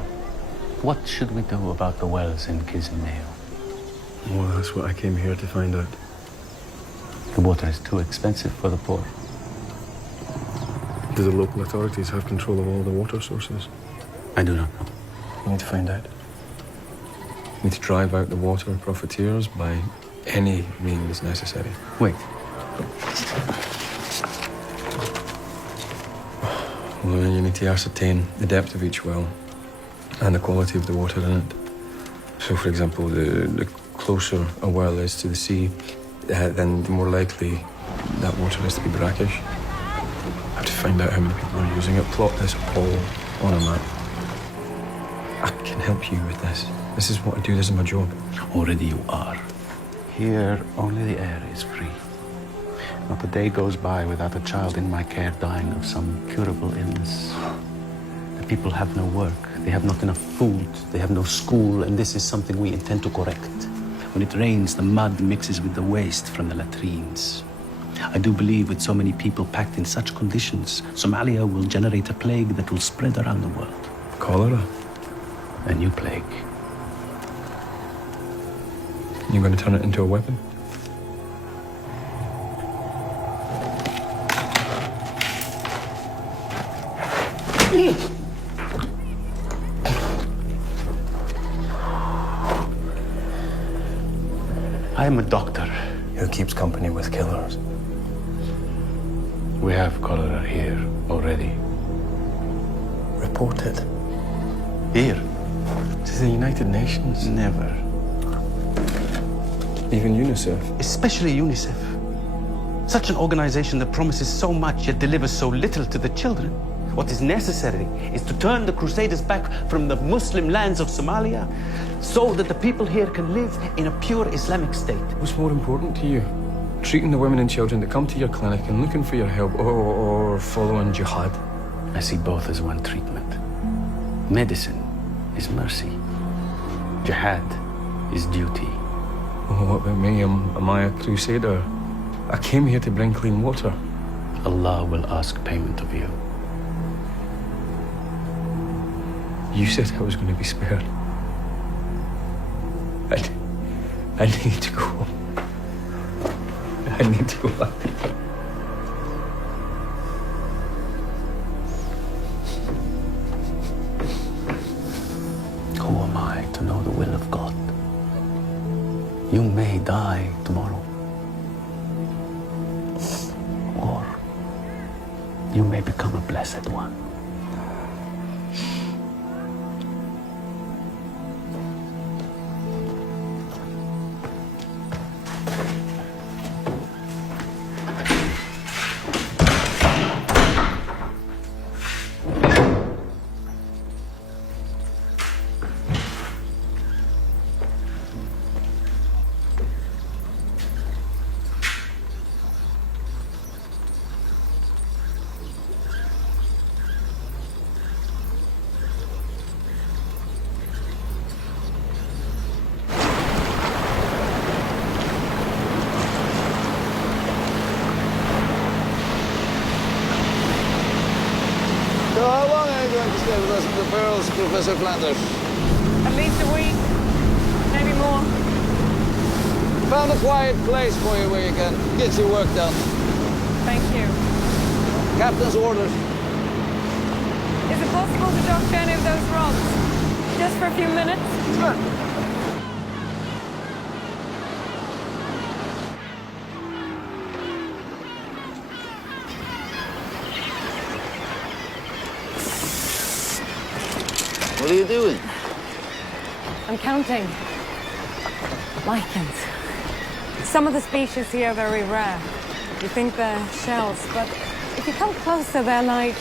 what should we do about the wells in Chisinau? Well, that's what I came here to find out. The water is too expensive for the poor. Do the local authorities have control of all the water sources? I do not know. We need to find out. We need to drive out the water profiteers by any means necessary. Wait. Well, then you need to ascertain the depth of each well and the quality of the water in it. So, for example, the closer a well is to the sea, then the more likely that water is to be brackish. I have to find out how many people are using it, plot this all on a map. I can help you with this. This is what I do, this is my job. Already you are. Here, only the air is free. Not a day goes by without a child in my care dying of some curable illness. The people have no work, they have not enough food, they have no school, and this is something we intend to correct. When it rains, the mud mixes with the waste from the latrines. I do believe with so many people packed in such conditions, Somalia will generate a plague that will spread around the world. Cholera? A new plague. You're going to turn it into a weapon? I am a doctor. Who keeps company with killers? We have cholera here already. Report it. Here? To the United Nations? Never. Even UNICEF? Especially UNICEF. Such an organization that promises so much yet delivers so little to the children. What is necessary is to turn the Crusaders back from the Muslim lands of Somalia so that the people here can live in a pure Islamic state. What's more important to you? Treating the women and children that come to your clinic and looking for your help, or following jihad? I see both as one treatment. Medicine is mercy. Jihad is duty. Oh, what about me? Am I a crusader? I came here to bring clean water. Allah will ask payment of you. You said I was going to be spared. I need to go. I need to go back. Who am I to know the will of God? You may die tomorrow. Or you may become a blessed one. So how long are you going to stay with us in the Pearls, Professor Flanders? At least a week, maybe more. Found a quiet place for you where you can get your work done. Thank you. Captain's orders. Is it possible to dock any of those rods? Just for a few minutes? Sure. What are you doing? I'm counting lichens. Some of the species here are very rare. You think they're shells, but if you come closer, they're like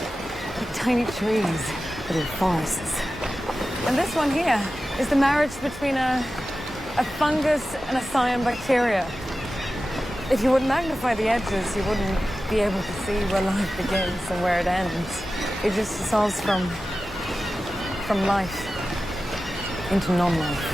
tiny trees, little forests. And this one here is the marriage between a fungus and a cyanobacteria. If you would magnify the edges, you wouldn't be able to see where life begins and where it ends. It just dissolves from life into non-life.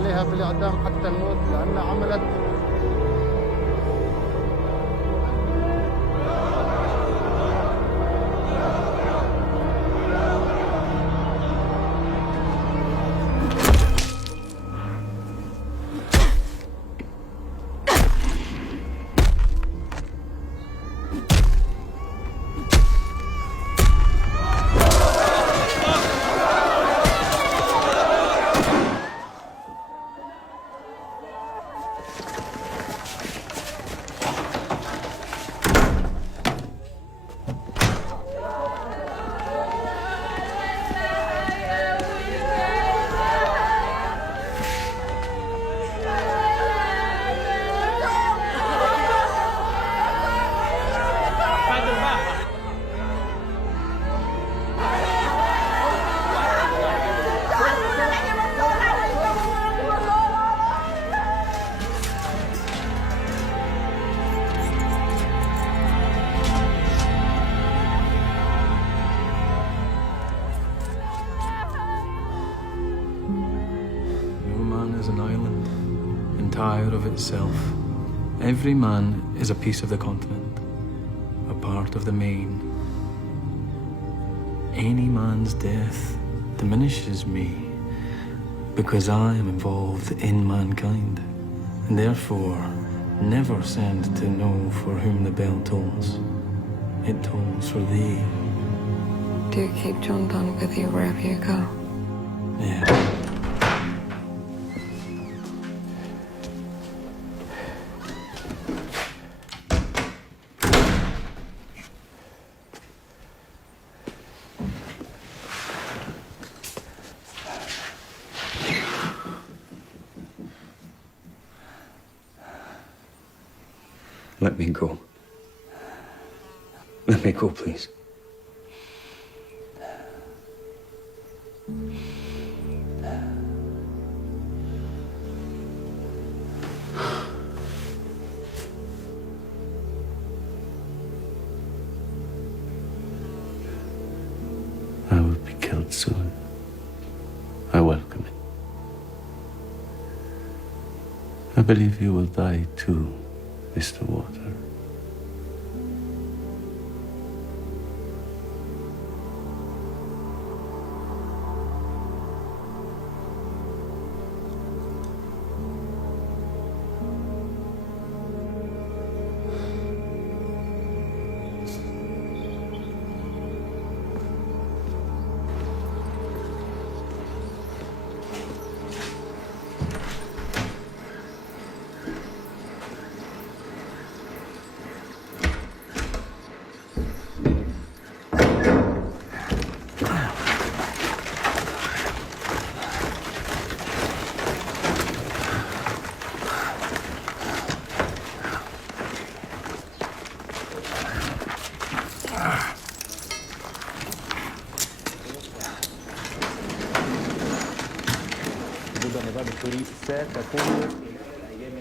عليها بالإعدام حتى الموت لأن عملت itself. Every man is a piece of the continent, a part of the main. Any man's death diminishes me because I am involved in mankind, and therefore never send to know for whom the bell tolls. It tolls for thee. Do you keep John Donne with you wherever you go? Yeah. Let me go. Let me go, please. I will be believe you will die too, Mr. Water.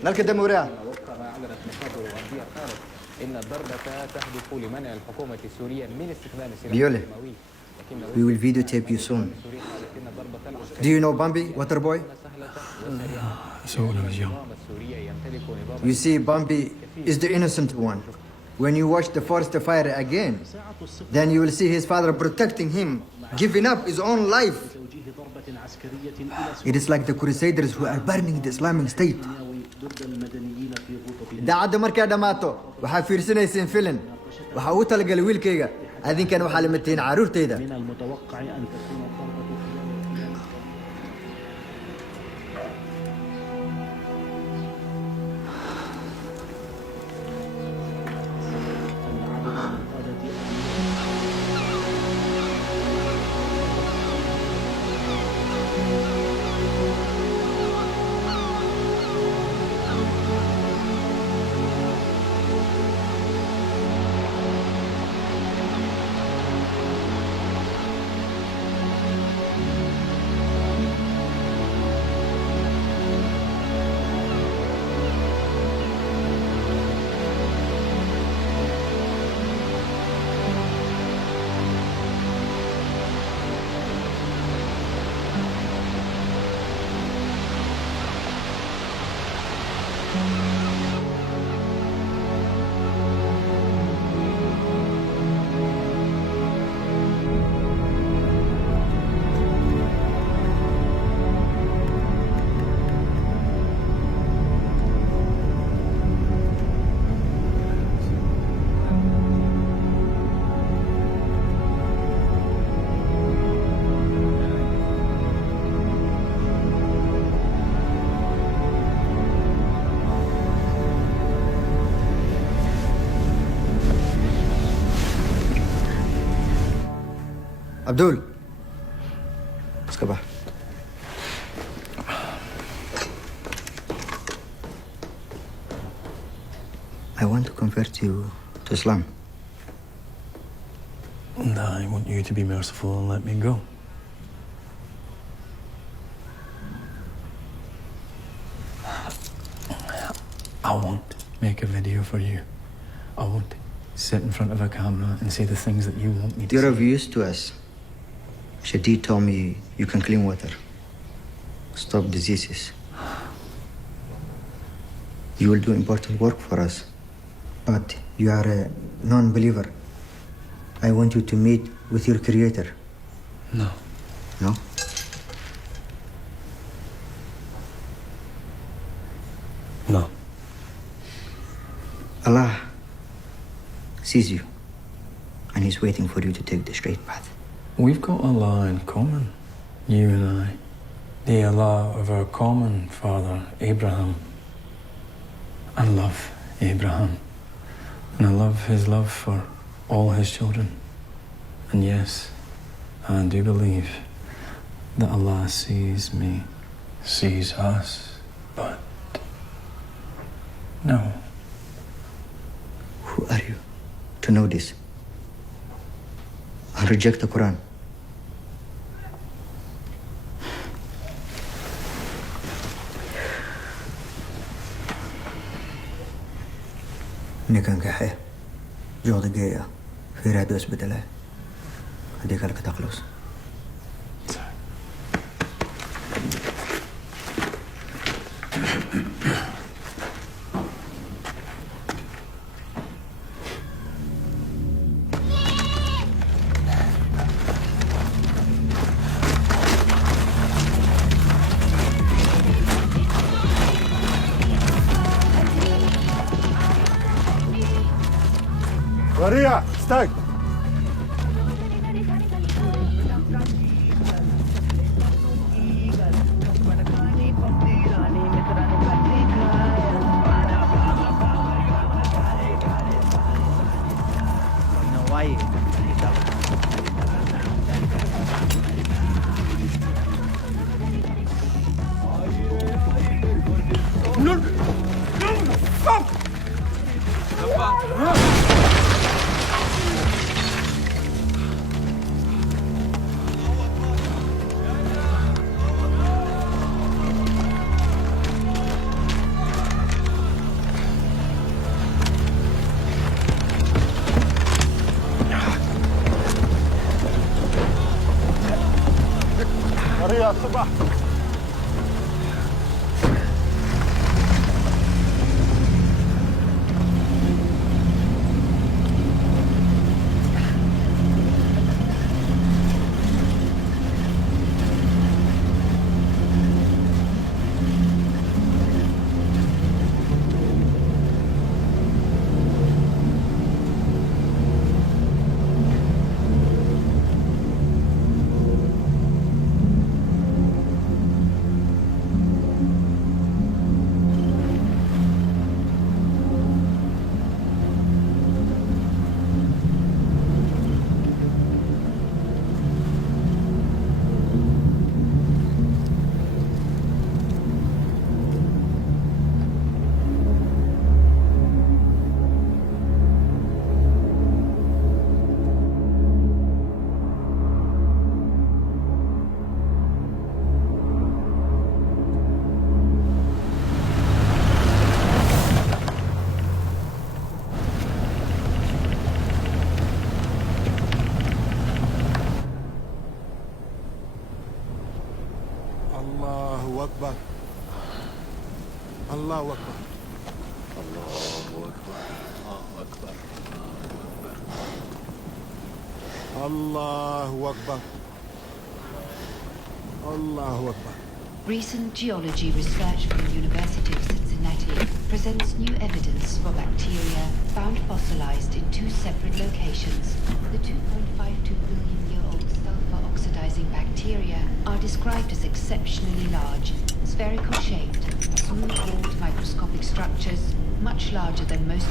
نلقى الدمورية. إن الضربة تهدف لمنع الحكومة السورية من استخدام السلاح Biole, النووي. we will videotape you soon. Do you know Bambi, Waterboy? So when I was young. You see, Bambi is the innocent one. When you watch the forest fire again, then you will see his father protecting him, giving up his own life. It is like the crusaders who are burning the Islamic State. Da عاد markay dhamaato waxaa fiirsanaysiin filim waxaa u talagalay wiilkayga adinkan waxaa la mateen caruurtayda. Abdul, Skaba. I want to convert you to Islam. And I want you to be merciful and let me go. I won't make a video for you. I won't sit in front of a camera and say the things that you want me to say. You're of use to us. Shadi told me you can clean water, stop diseases. You will do important work for us, but you are a non-believer. I want you to meet with your Creator. No. No? No. Allah sees you, and He's waiting for you to take the straight path. We've got Allah in common, you and I. The Allah of our common father, Abraham. I love Abraham. And I love his love for all his children. And yes, I do believe that Allah sees me, sees us, but no. Who are you to know this and reject the Quran? نكن كحية جوض جاية في رادو اسبدله هديك لك تخلص. Maria, stay! Maria, صباح. الله أكبر الله أكبر الله أكبر الله أكبر. Recent geology research from the University of Cincinnati presents new evidence for bacteria found fossilized in two separate locations. The 2.52 billion-year-old sulfur-oxidizing bacteria are described as exceptionally large, spherical-shaped, smooth-walled microscopic structures much larger than most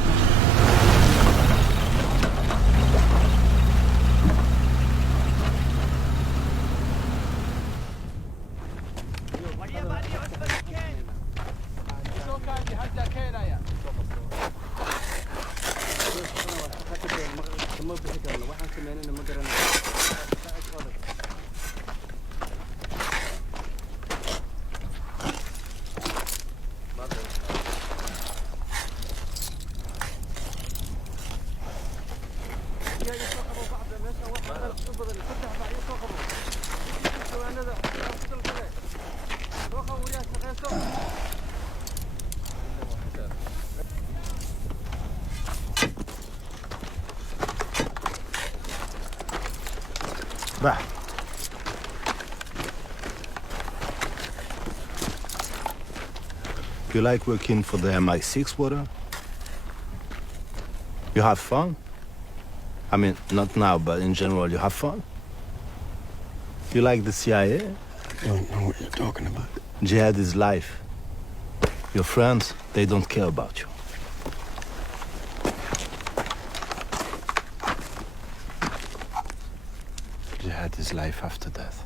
Back. You like working for the MI6 water? You have fun? I mean, not now, but in general, you have fun? You like the CIA? I don't know what you're talking about. Jihad is life. Your friends, they don't care about you. Jihad is life after death.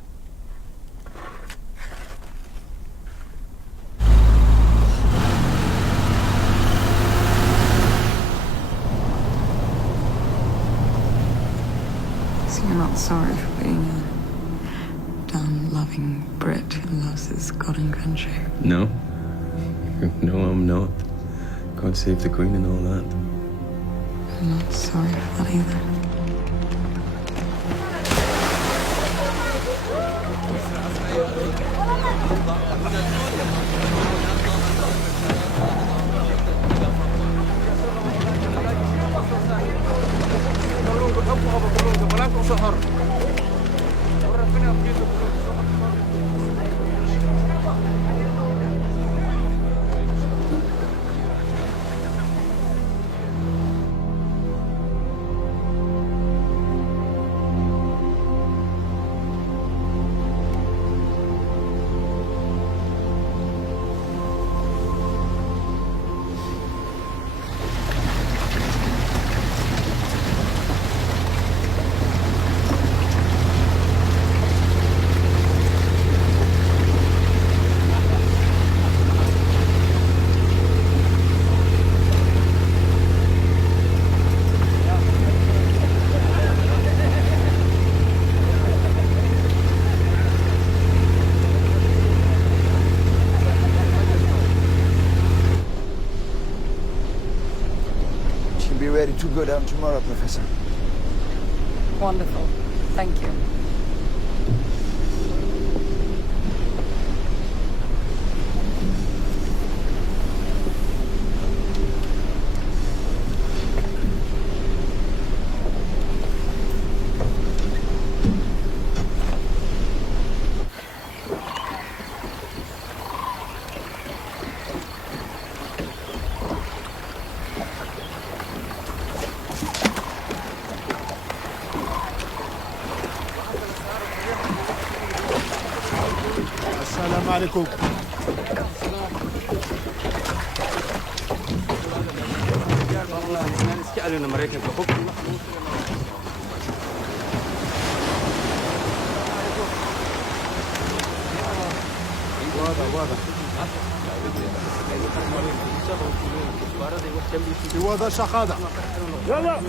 So you're not sorry for being a down-loving Brit who loves his God and country? No. No, I'm not. God save the Queen and all that. I'm not sorry for that either. to go down tomorrow, Professor. Wonderful. Thank you. السلام عليكم. واضح شقادة. يلا.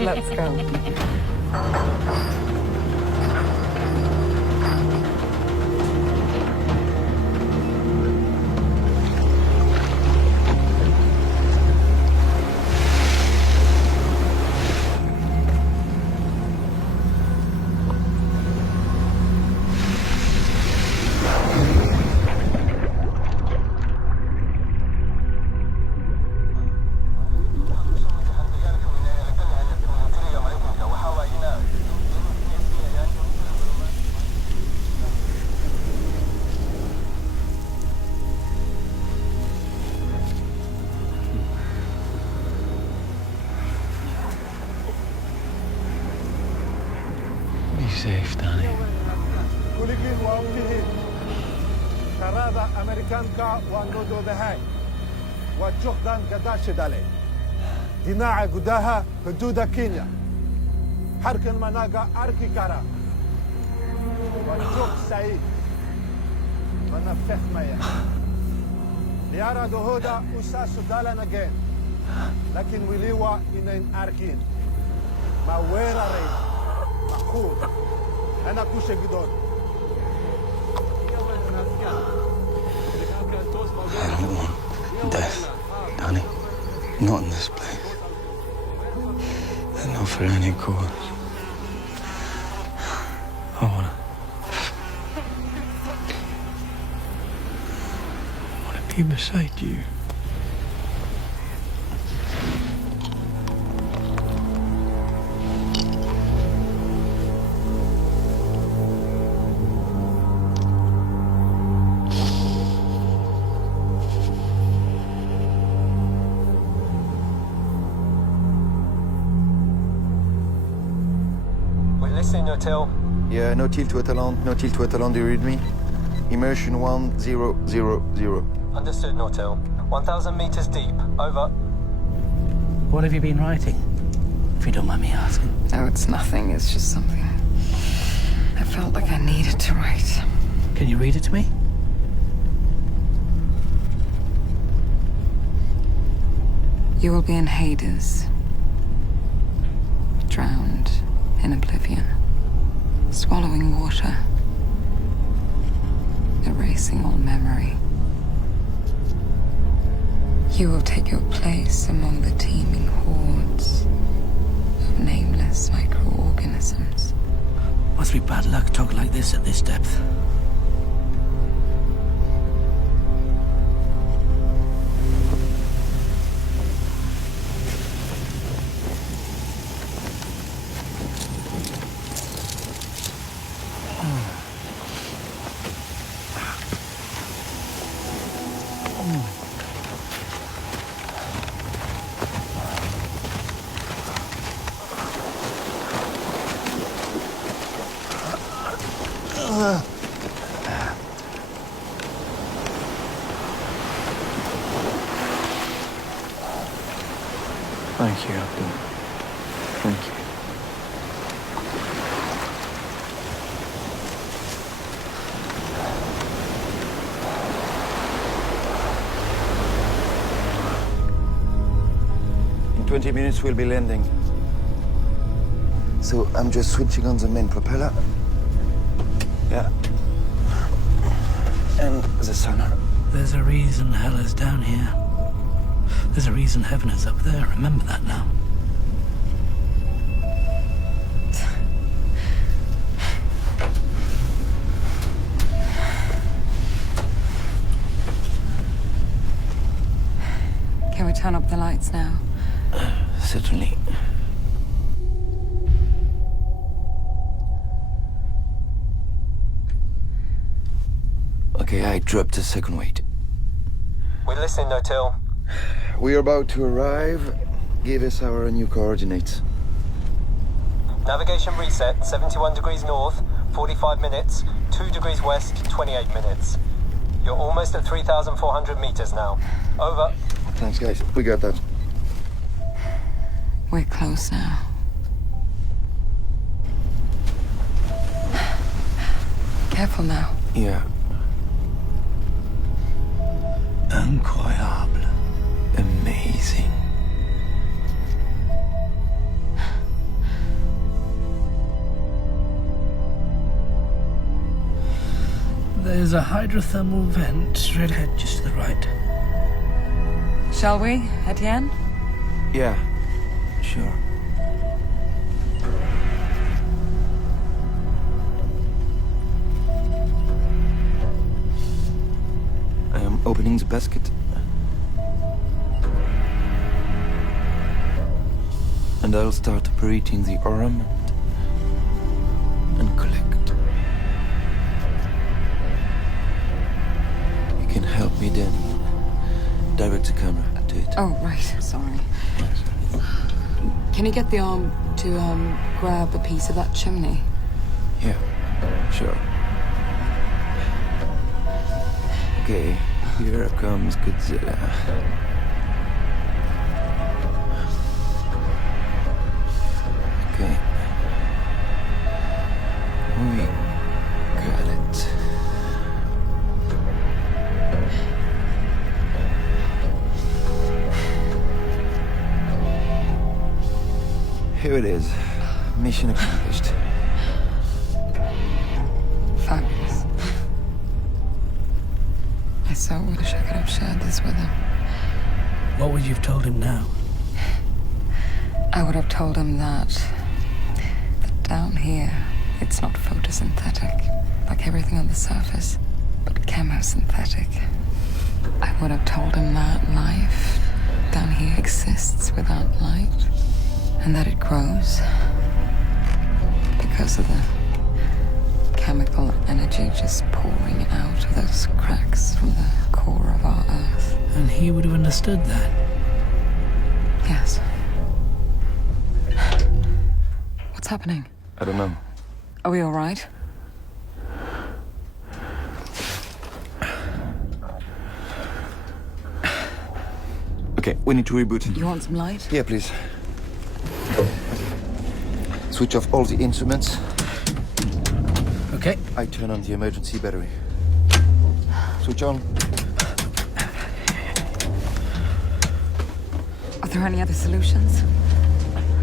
Let's go. Safe, Danny. كوليكين وأمه كرادا أمريكان كا وانودو دهاي وجهدان قداش دالي ديناع قداها حدود كينيا حركن مناقا أركي كارا وجه سعيد ونفخ ميا ليارا دهودا أساسو دالا نجين لكن وليوا إنين أركين ما ويرا رينا مأخوذ أنا كوشة جدول I don't want death, Danny. Not in this place. And not for any cause. I wanna be beside you. listening, Notil. Yeah, Notil to Atalante, Notil to Atalante, do you read me? Immersion 1000. Understood, Notil. 1,000 meters deep. Over. What have you been writing? If you don't mind me asking. No, it's nothing. It's just something I felt like I needed to write. Can you read it to me? You will be in Hades, drowned in oblivion, swallowing water, erasing all memory. You will take your place among the teeming hordes of nameless microorganisms. Must be bad luck talking like this at this depth. Thank you, Abdul. Thank you. In 20 minutes we'll be landing. So I'm just switching on the main propeller. Yeah. And the sonar. There's a reason hell is down here. There's a reason heaven is up there. Remember that now. Can we turn up the lights now? Certainly. Okay, I dropped the second weight. We're listening, Notil. We're about to arrive. Give us our new coordinates. Navigation reset, 71 degrees north, 45 minutes, 2 degrees west, 28 minutes. You're almost at 3,400 meters now. Over. Thanks, guys. We got that. We're close now. Careful now. Yeah. Incroyable. Amazing. There's a hydrothermal vent straight ahead, just to the right. Shall we, Etienne? Yeah, sure. I am opening the basket. And I'll start operating the arm and collect. You can help me then. Direct the camera to it. Oh, right. Sorry. Can you get the arm to grab a piece of that chimney? Yeah, sure. Okay, here comes Godzilla. Okay. We got it. Here it is. Mission accomplished. Fabulous. I so wish I could have shared this with him. What would you have told him now? I would have told him that down here, it's not photosynthetic, like everything on the surface, but chemosynthetic. I would have told him that life down here exists without light, and that it grows because of the chemical energy just pouring out of those cracks from the core of our Earth. And he would have understood that? Yes. What's happening? I don't know. Are we all right? Okay, we need to reboot. You want some light? Yeah, please. Switch off all the instruments. Okay. I turn on the emergency battery. Switch on. Are there any other solutions?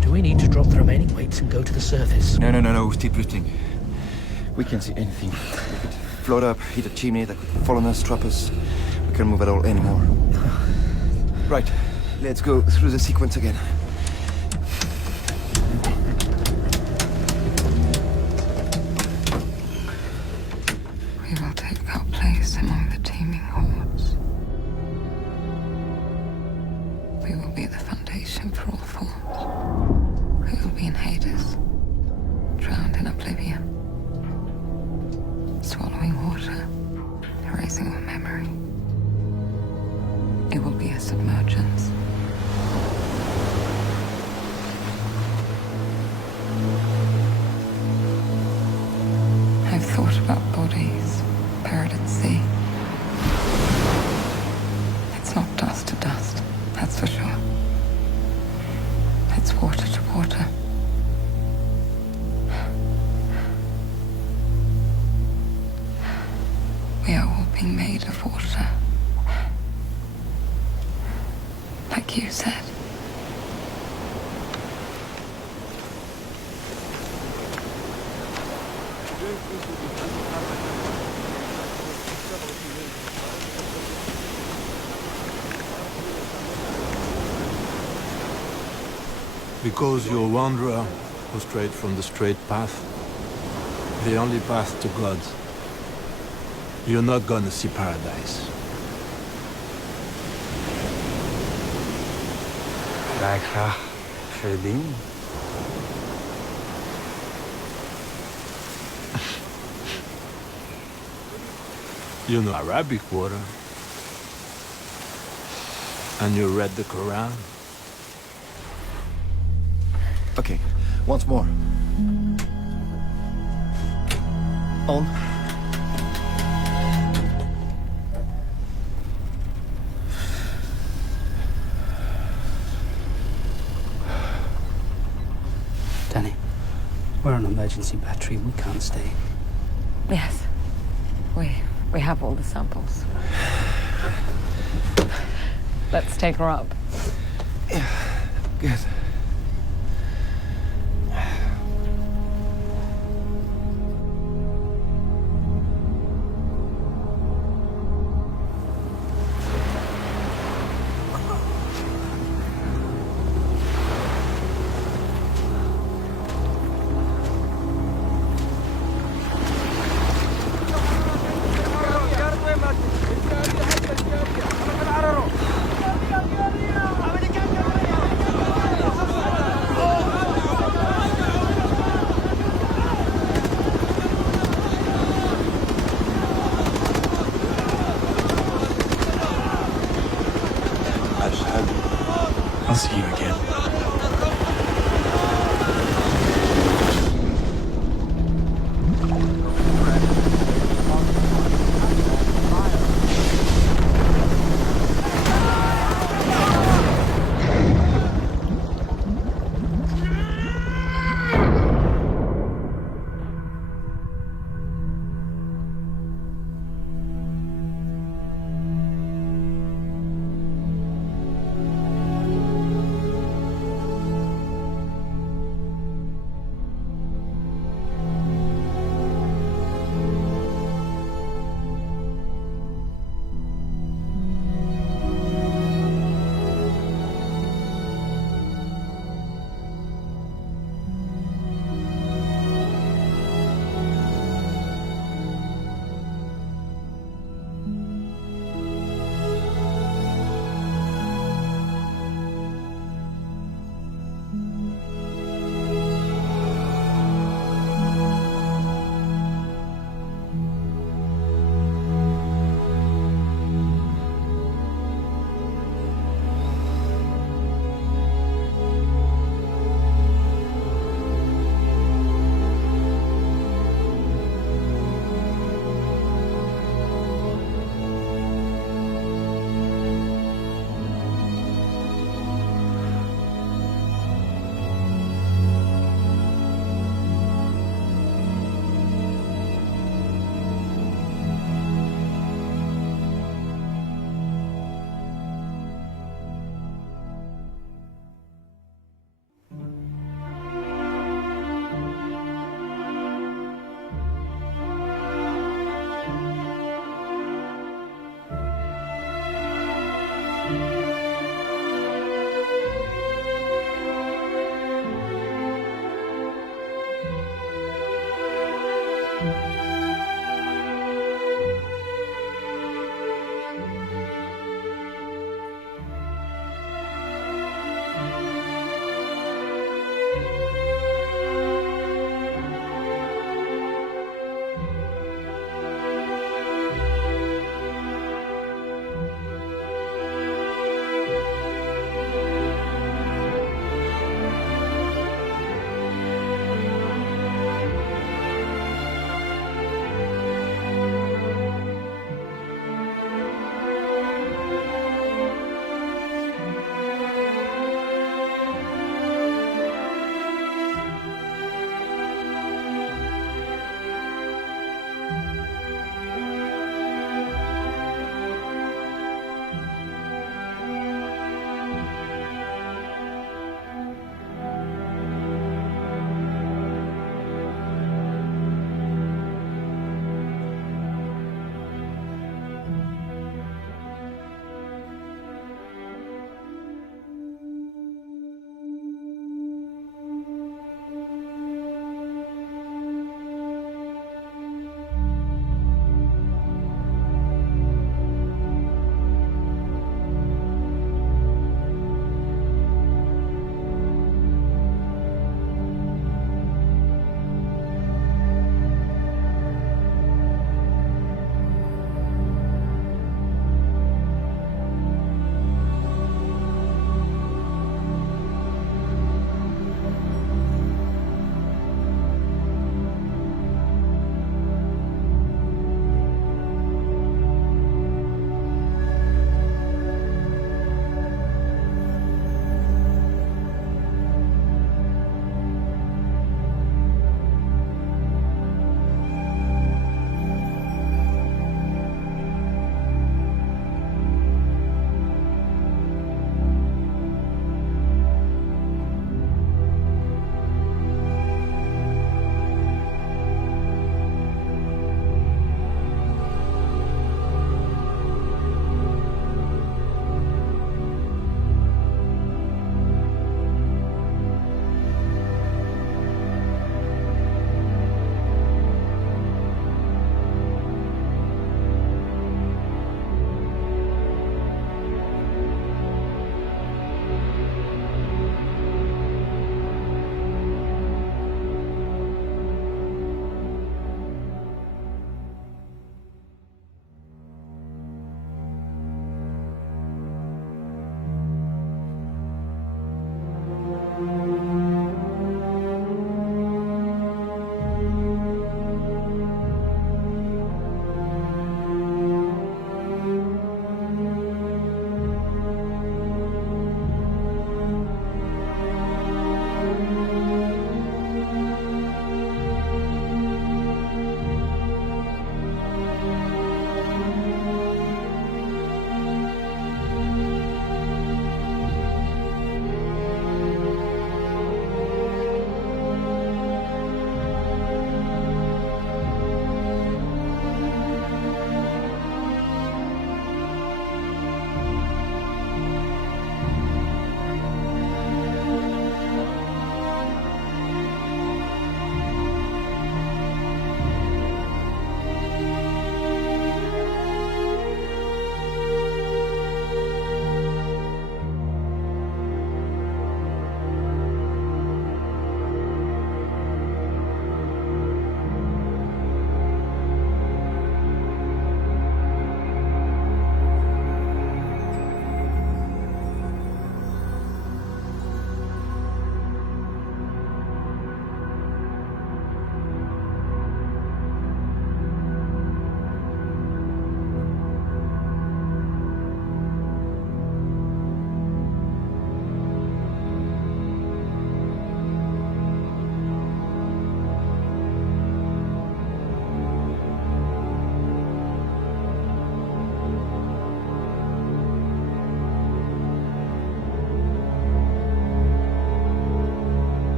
Do we need to drop the remaining weights and go to the surface? No. Keep drifting. We can't see anything. We could float up, hit a chimney that could fall on us, trap us. We can't move at all anymore. Right. Let's go through the sequence again. We will take our place among the teeming hordes. We will be the foundation for all forms. We will be in Hades, drowned in oblivion, swallowing water, erasing all memory. It will be a submergence. I've thought about bodies buried at sea. It's not dust to dust, that's for sure. It's water to water. We are all being made of water. Like you said. Because you're a wanderer who strayed from the straight path, the only path to God, you're not gonna see paradise. Kijk graag verdien. You know Arabic water, and you read the Quran. Okay, once more. On. Danny, we're on emergency battery. We can't stay. Yes. We have all the samples. Let's take her up. Yeah, good. I'll see you again.